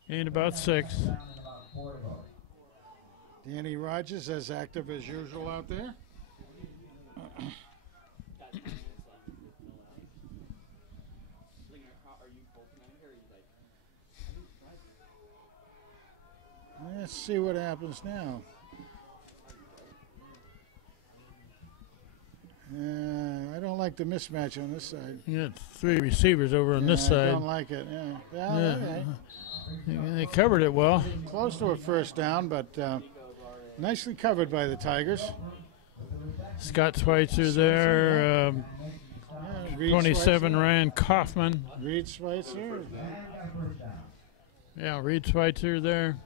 Gained about 6. Danny Rogers as active as usual out there. Let's see what happens now. I don't like the mismatch on this side. You got 3 receivers over on this side. I don't like it. Yeah. All right. They covered it well. Close to a first down, but nicely covered by the Tigers. Scott Schweitzer there. 27, Ryan Kaufman. Reed Schweitzer. Yeah, Reed Schweitzer there.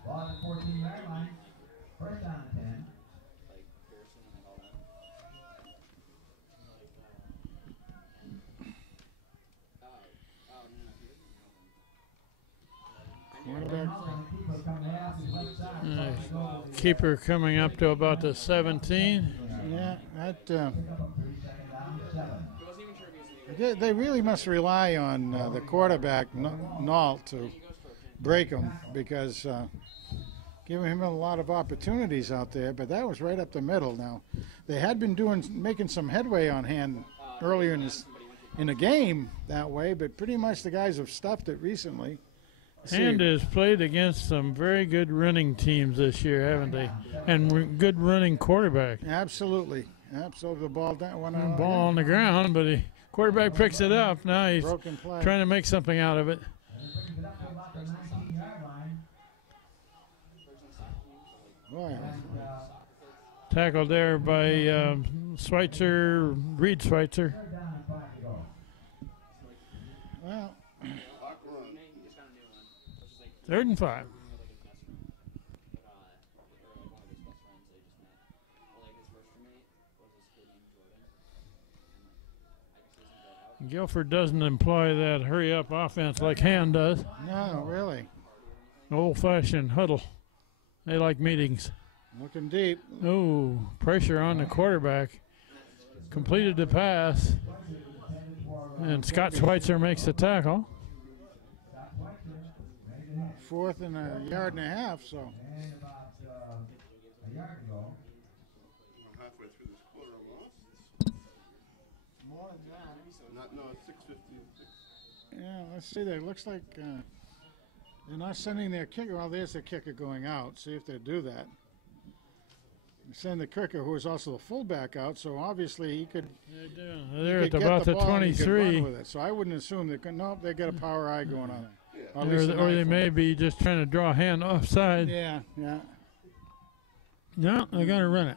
Keeper coming up to about the 17. Yeah, they really must rely on the quarterback, Nault, to break him, because giving him a lot of opportunities out there, but that was right up the middle. Now, they had been making some headway on Hand earlier in the game that way, but pretty much the guys have stuffed it recently. Hand has played against some very good running teams this year, haven't they? And good running quarterback. Absolutely. The ball down, ball on the ground, but the quarterback picks it up. Now he's trying to make something out of it. Boy. Tackled there by Schweitzer, Reed Schweitzer. Well, 3rd and 5. Guilford doesn't employ that hurry-up offense like Hand does. No, really. Old-fashioned huddle. They like meetings. Looking deep. Oh, pressure on the quarterback. Completed the pass. And Scott Schweitzer makes the tackle. 4th and a yard and a half, so. Halfway through this quarter almost. More than that. No, it's 6:15. Yeah, let's see there. It looks like they're not sending their kicker. Well, there's their kicker going out. See if they do that. Send the kicker, who is also the fullback, out, so obviously he could. They're at about the 23. With it. So I wouldn't assume they could. Nope, they got a power eye going on. Or they may be just trying to draw a hand offside. Yeah. No, they got to run it.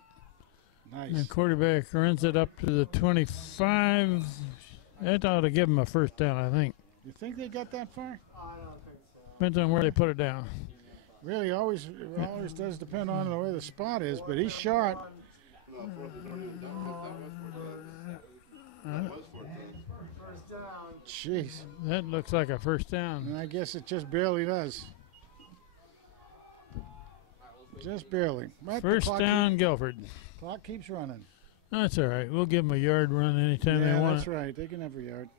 Nice. The quarterback runs it up to the 25. That ought to give them a first down, I think. You think they got that far? Depends on where they put it down. Really, always does depend on where the spot is, but he's short. Jeez. That looks like a first down. And I guess it just barely does. Just barely. But first down, Guilford. Clock keeps running. That's all right. We'll give them a yard run anytime they want. That's right. They can have a yard.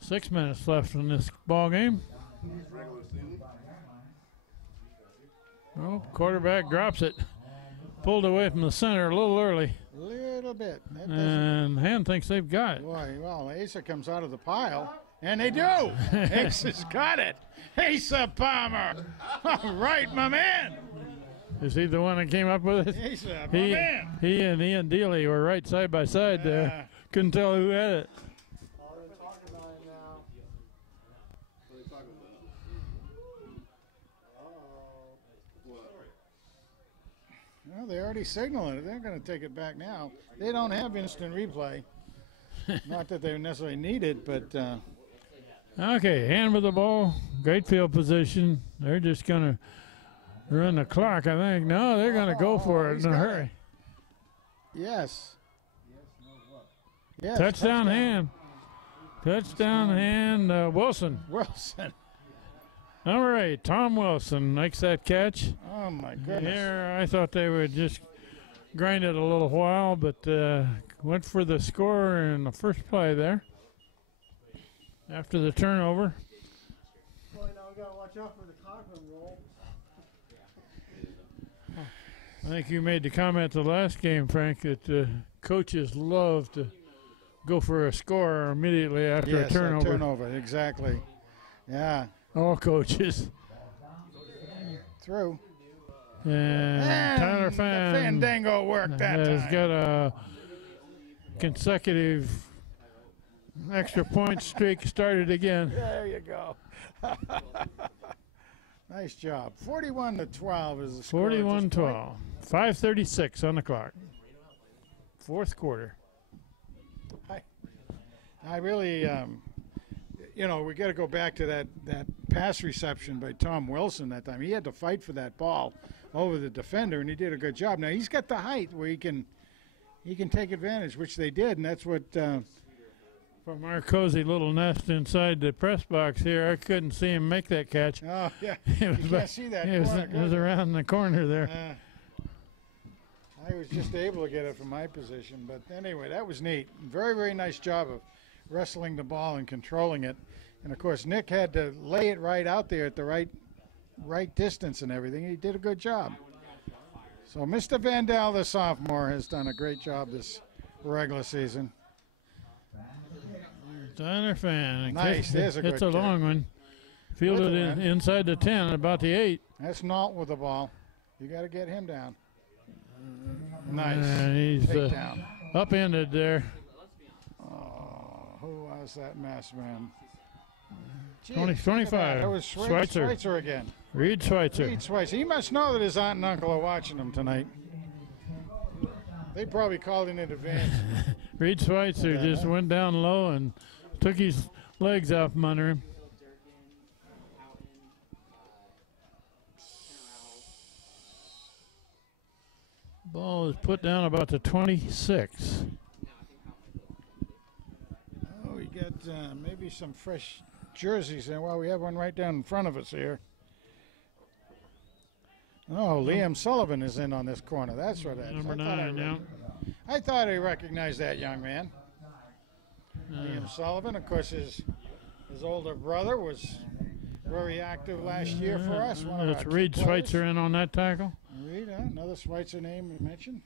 6 minutes left in this ball game. Oh, quarterback drops it. Pulled away from the center a little early. A little bit. And Hand thinks they've got it. Boy, well, Asa comes out of the pile, and they do. Asa's got it. Asa Palmer. All right, my man. Is he the one that came up with it? Asa, my man. He and Ian Dealey were right side by side there. Couldn't tell who had it. Well, they already signaled it. They're going to take it back now. They don't have instant replay. Not that they necessarily need it, but. Okay, Hand with the ball. Great field position. They're just going to run the clock, I think. No, they're going to go for it in a hurry. Yes. Yes. Touchdown hand. Touchdown hand, Wilson. Wilson. Number 8, Tom Wilson makes that catch. Oh, my goodness. Here, I thought they would just grind it a little while, but went for the score in the first play there. After the turnover. Well, now we got to watch out for the Cochran roll. I think you made the comment the last game, Frank, that coaches love to go for a score immediately after a turnover. Turnover, exactly. Yeah. All coaches. Through. And Tyler the Fan Fandango worked that has time. got a consecutive extra point streak started again. There you go. Nice job. 41-12 is the score. 41-12. 5:36 on the clock. Fourth quarter. I really, we got to go back to that pass reception by Tom Wilson that time. He had to fight for that ball over the defender, and he did a good job. Now he's got the height where he can take advantage, which they did, and that's what. From our cozy little nest inside the press box here, I couldn't see him make that catch. Oh yeah, It was you can't see that. It was around the corner there. I was just able to get it from my position, but anyway, that was neat. Very, very nice job of wrestling the ball and controlling it. And of course, Nick had to lay it right out there at the right distance and everything. He did a good job. So Mr. Vandal, the sophomore, has done a great job this regular season. Tyler Fan. Nice. There's a good It's a kick. long one. Fielded Good one. inside the 10, about the 8. That's Nault with the ball. You got to get him down. Nice. And he's Takedown. upended there. Oh, who was that mass man? 25. That was Schweitzer. Schweitzer again. Reed Schweitzer. Reed Schweitzer. He must know that his aunt and uncle are watching him tonight. They probably called in advance. Reed Schweitzer just went down low and took his legs out from under him. Ball is put down about the 26. Oh, we got maybe some fresh jerseys there. Well, we have one right down in front of us here. Oh, Liam Sullivan is in on this corner. That's what that is. Number 9, yeah. I thought I recognized that young man. Liam Sullivan, of course, his older brother was very active last year for us. One of That's our key Reed players. Schweitzer in on that tackle. Reed, another Schweitzer name we mentioned.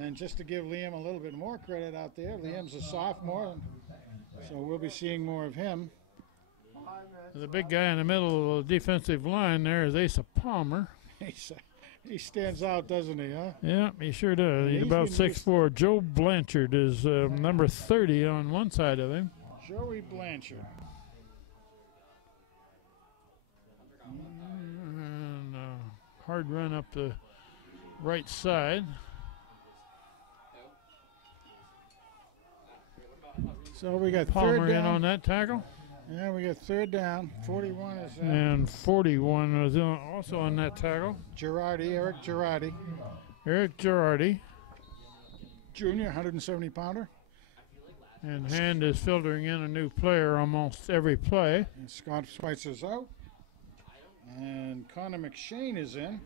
And just to give Liam a little bit more credit out there, Liam's a sophomore, so we'll be seeing more of him. The big guy in the middle of the defensive line there is Asa Palmer. He stands out, doesn't he, huh? Yeah, he sure does. He's He's about been 6'4". Joe Blanchard is number 30 on one side of him. Joey Blanchard. And hard run up the right side. So we got Palmer third in down. on that tackle. Yeah, we got third down. 41 is And 41 was also on that tackle. Eric Girardi, Eric Girardi. Junior, 170-pounder. And Hand is filtering in a new player almost every play. And Scott Schweitzer's out. And Connor McShane is in.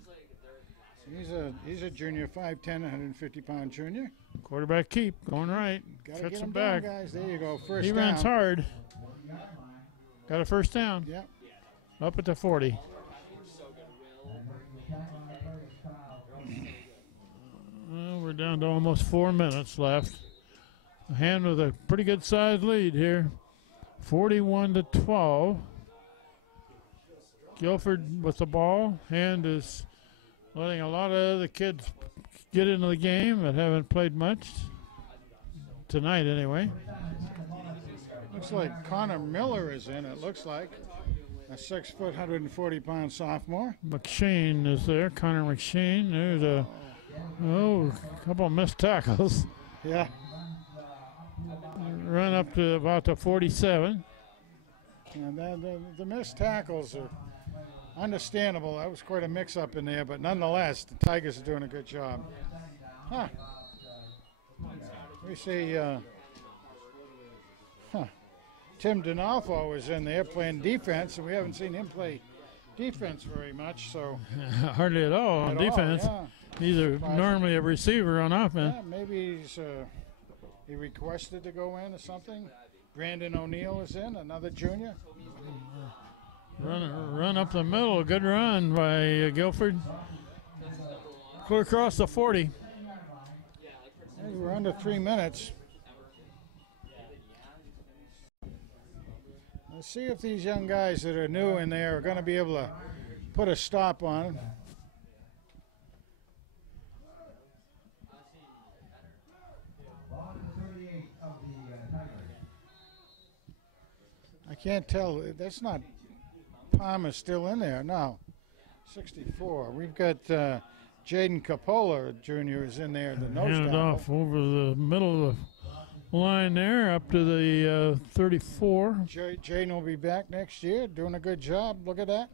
He's a junior, 5'10", 150-pound junior. Quarterback keep, going right. Got to Cuts get him him back. down, guys. There you go. First He down. runs hard. Got a first down. Yep. Up at the 40. Well, we're down to almost 4 minutes left. Hand with a pretty good sized lead here. 41-12. Guilford with the ball. Hand is letting a lot of other kids get into the game that haven't played much. Tonight, anyway. Looks like Connor Miller is in, it looks like. A 6-foot, 140-pound sophomore. McShane is there. Connor McShane. There's a couple of missed tackles. Yeah. Run up to about the 47. And then the missed tackles are understandable. That was quite a mix-up in there, but nonetheless, the Tigers are doing a good job. Huh. We see Tim D'Onofrio was in there playing defense, and we haven't seen him play defense very much. So Hardly at all on defense. Yeah. He's normally a receiver on offense. Yeah, maybe he requested to go in or something. Brandon O'Neill is in, another junior. Run up the middle, a good run by Guilford. Clear across the 40. Hey, we're under 3 minutes. Let's see if these young guys that are new in there are going to be able to put a stop on it. I can't tell. That's not Palmer still in there. No, 64. We've got Jaden Capola Jr. is in there. The nose Handed tackle. off over the middle of the line there up to the 34. Jaden will be back next year, doing a good job. Look at that.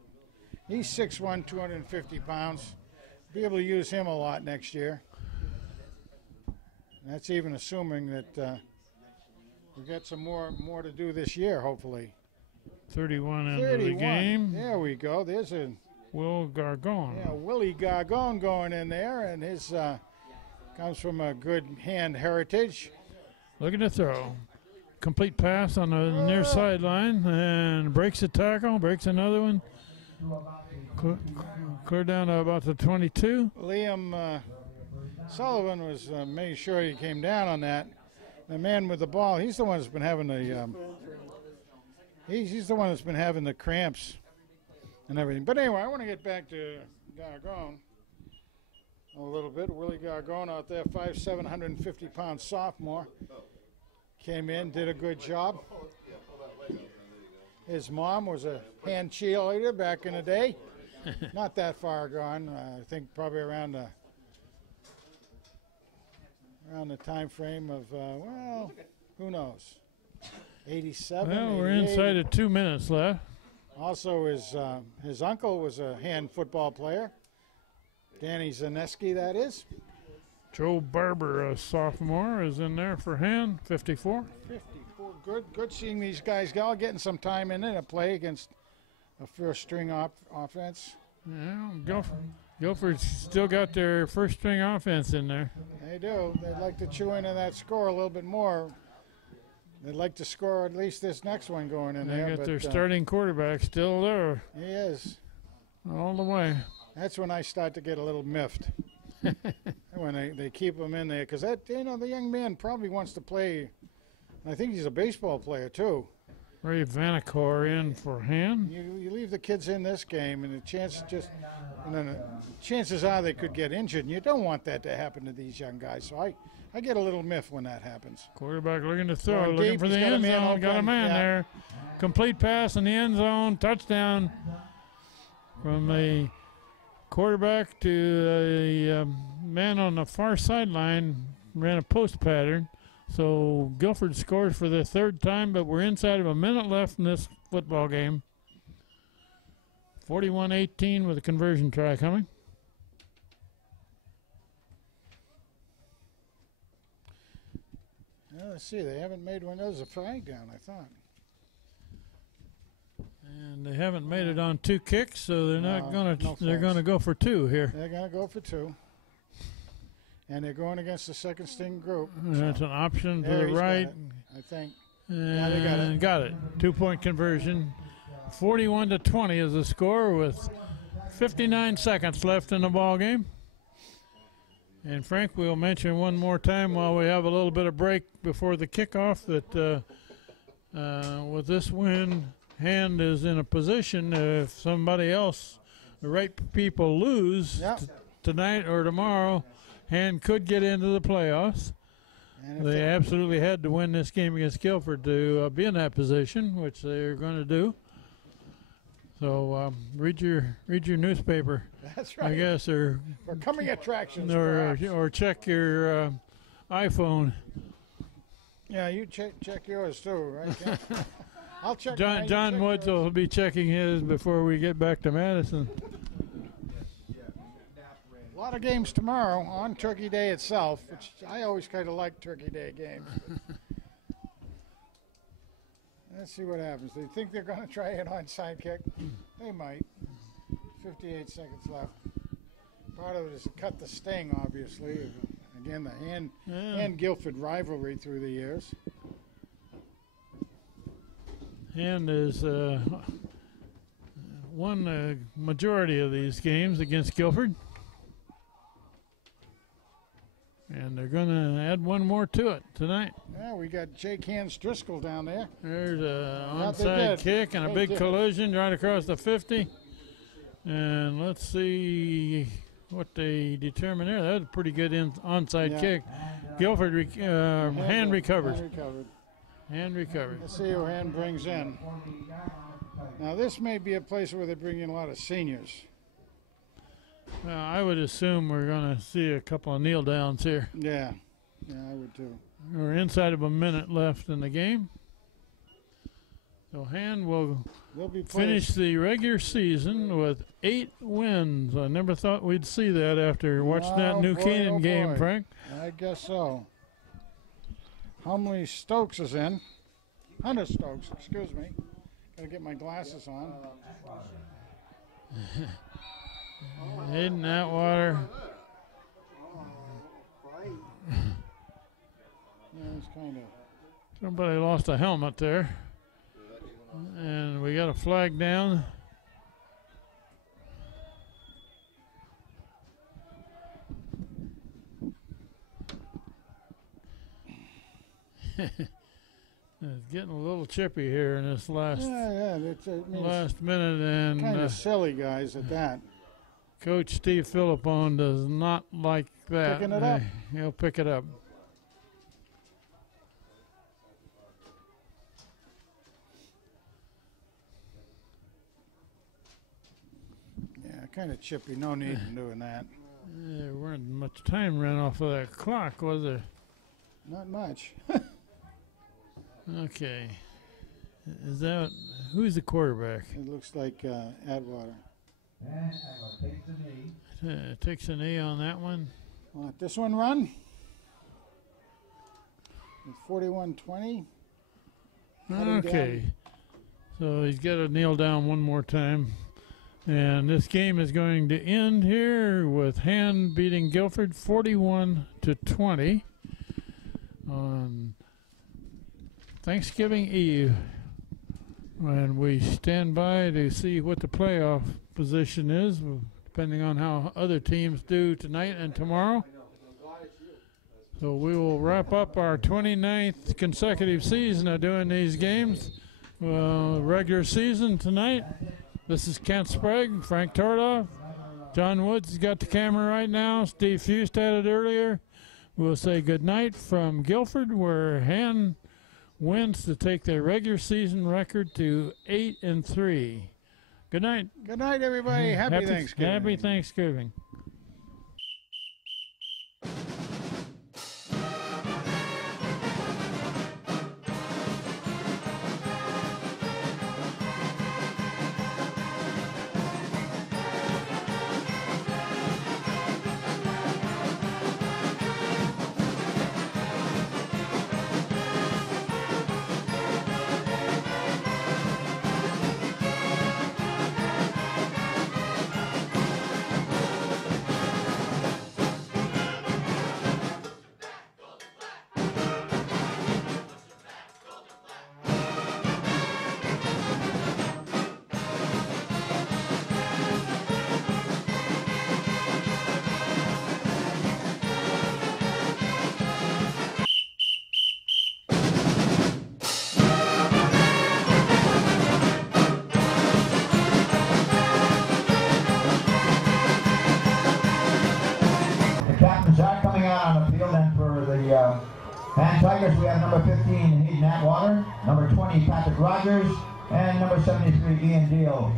He's 6'1", 250 pounds. Be able to use him a lot next year. And that's even assuming that we've got some more to do this year, hopefully. 31 into 31. the game. There we go. There's a Will Gargon. Yeah, Willie Gargon going in there, and his comes from a good hand heritage. Looking to throw. Complete pass on the near sideline and breaks a tackle, breaks another one. Clear down to about the 22. Liam Sullivan was making sure he came down on that. The man with the ball, he's the one that's been having the he's the one that's been having the cramps and everything. But anyway, I want to get back to Gargon a little bit. Willie Gargon out there, 5'7", 150-pound sophomore. Came in, did a good job. His mom was a hand cheerleader back in the day. Not that far gone. I think probably around the time frame of, well, who knows, 87. Well, we're 88. inside of 2 minutes left. Also, his uncle was a hand football player. Danny Zaneski, that is. Joe Barber, a sophomore, is in there for hand, 54. 54, good seeing these guys all getting some time in it to play against a first-string offense. Yeah, Guilford's still got their first-string offense in there. They do. They'd like to chew into that score a little bit more. They'd like to score at least this next one going in there. They got but, their starting quarterback still there. He is. All the way. That's when I start to get a little miffed. When they keep him in there, because that the young man probably wants to play. I think he's a baseball player too. Ray Vanacore in for hand. You leave the kids in this game, and the chances are they could get injured, and you don't want that to happen to these young guys. So I get a little miffed when that happens. Quarterback looking to throw, Going looking deep, for the he's got a end man zone. Got a open, man yeah. there. Complete pass in the end zone. Touchdown from the quarterback to the man on the far sideline. Ran a post pattern. So Guilford scores for the third time, but we're inside of a minute left in this football game. 41-18 with a conversion try coming. Well, let's see. They haven't made one. That was a flag down, I thought. And they haven't made it on 2 kicks, so they're not gonna. No they're flags. gonna go for 2 here. They're going to go for 2. And they're going against the second string group. That's an option to There the he's got right. it, I think. And they got it. 2-point conversion. 41-20 is the score with 59 seconds left in the ball game. And Frank, we'll mention one more time while we have a little bit of break before the kickoff that with this win, hand is in a position if somebody else, the right people lose tonight or tomorrow, hand could get into the playoffs. They absolutely had to win this game against Guilford to be in that position, which they're going to do. So read your newspaper. That's right. I guess, or For coming attractions, or check your iPhone. Yeah, you check yours too, right? Ken? I'll check. John mine, you John check Woods yours. will be checking his before we get back to Madison. A lot lot of games tomorrow on Turkey Day itself, which I always kind of like Turkey Day games. Let's see what happens. They think they're going to try an onside kick. They might. 58 seconds left. Part of it is to cut the sting, obviously. Again, the and Guilford rivalry through the years. Hand is won the majority of these games against Guilford. And they're going to add one more to it tonight. Yeah, we got Jake Hans Driscoll down there. There's an onside kick and a big collision right across the 50. And let's see what they determine there. That was a pretty good onside kick. Guilford hand recovers. Hand recovered. Let's see who Hand brings in. Now this may be a place where they bring in a lot of seniors. I would assume we're going to see a couple of kneel downs here. Yeah, I would too. We're inside of a minute left in the game. So Hand will finish the regular season with 8 wins. I never thought we'd see that after watching that New Canaan game, Frank. I guess so. Humley Stokes is in. Hunter Stokes, excuse me. Gotta get my glasses on. Hayden Atwater. Yeah, it's kind of. Somebody lost a helmet there. And we got a flag down. It's getting a little chippy here in this last last minute, and kind of silly guys at that. Coach Steve Philippone does not like that. Picking it up. He'll pick it up. Yeah, kind of chippy. No need in doing that. There weren't much time ran off of that clock, was there? Not much. Okay. Is that who's the quarterback? It looks like Atwater. Takes a knee on that one. Let this one run. 41-20. Okay. So he's got to kneel down one more time. And this game is going to end here with Hand beating Guilford 41-20 on Thanksgiving Eve. And we stand by to see what the playoff position is, depending on how other teams do tonight and tomorrow. So we will wrap up our 29th consecutive season of doing these games. Regular season tonight. This is Kent Sprague, Frank Tardoff. John Woods has got the camera right now. Steve Fust had it earlier. We'll say good night from Guilford, where Hand wins to take their regular season record to 8-3. Good night. Good night, everybody. Happy Thanksgiving. Happy Thanksgiving. And Tigers, we have number 15, Hayden Atwater, number 20, Patrick Rogers, and number 73, Ian Deal.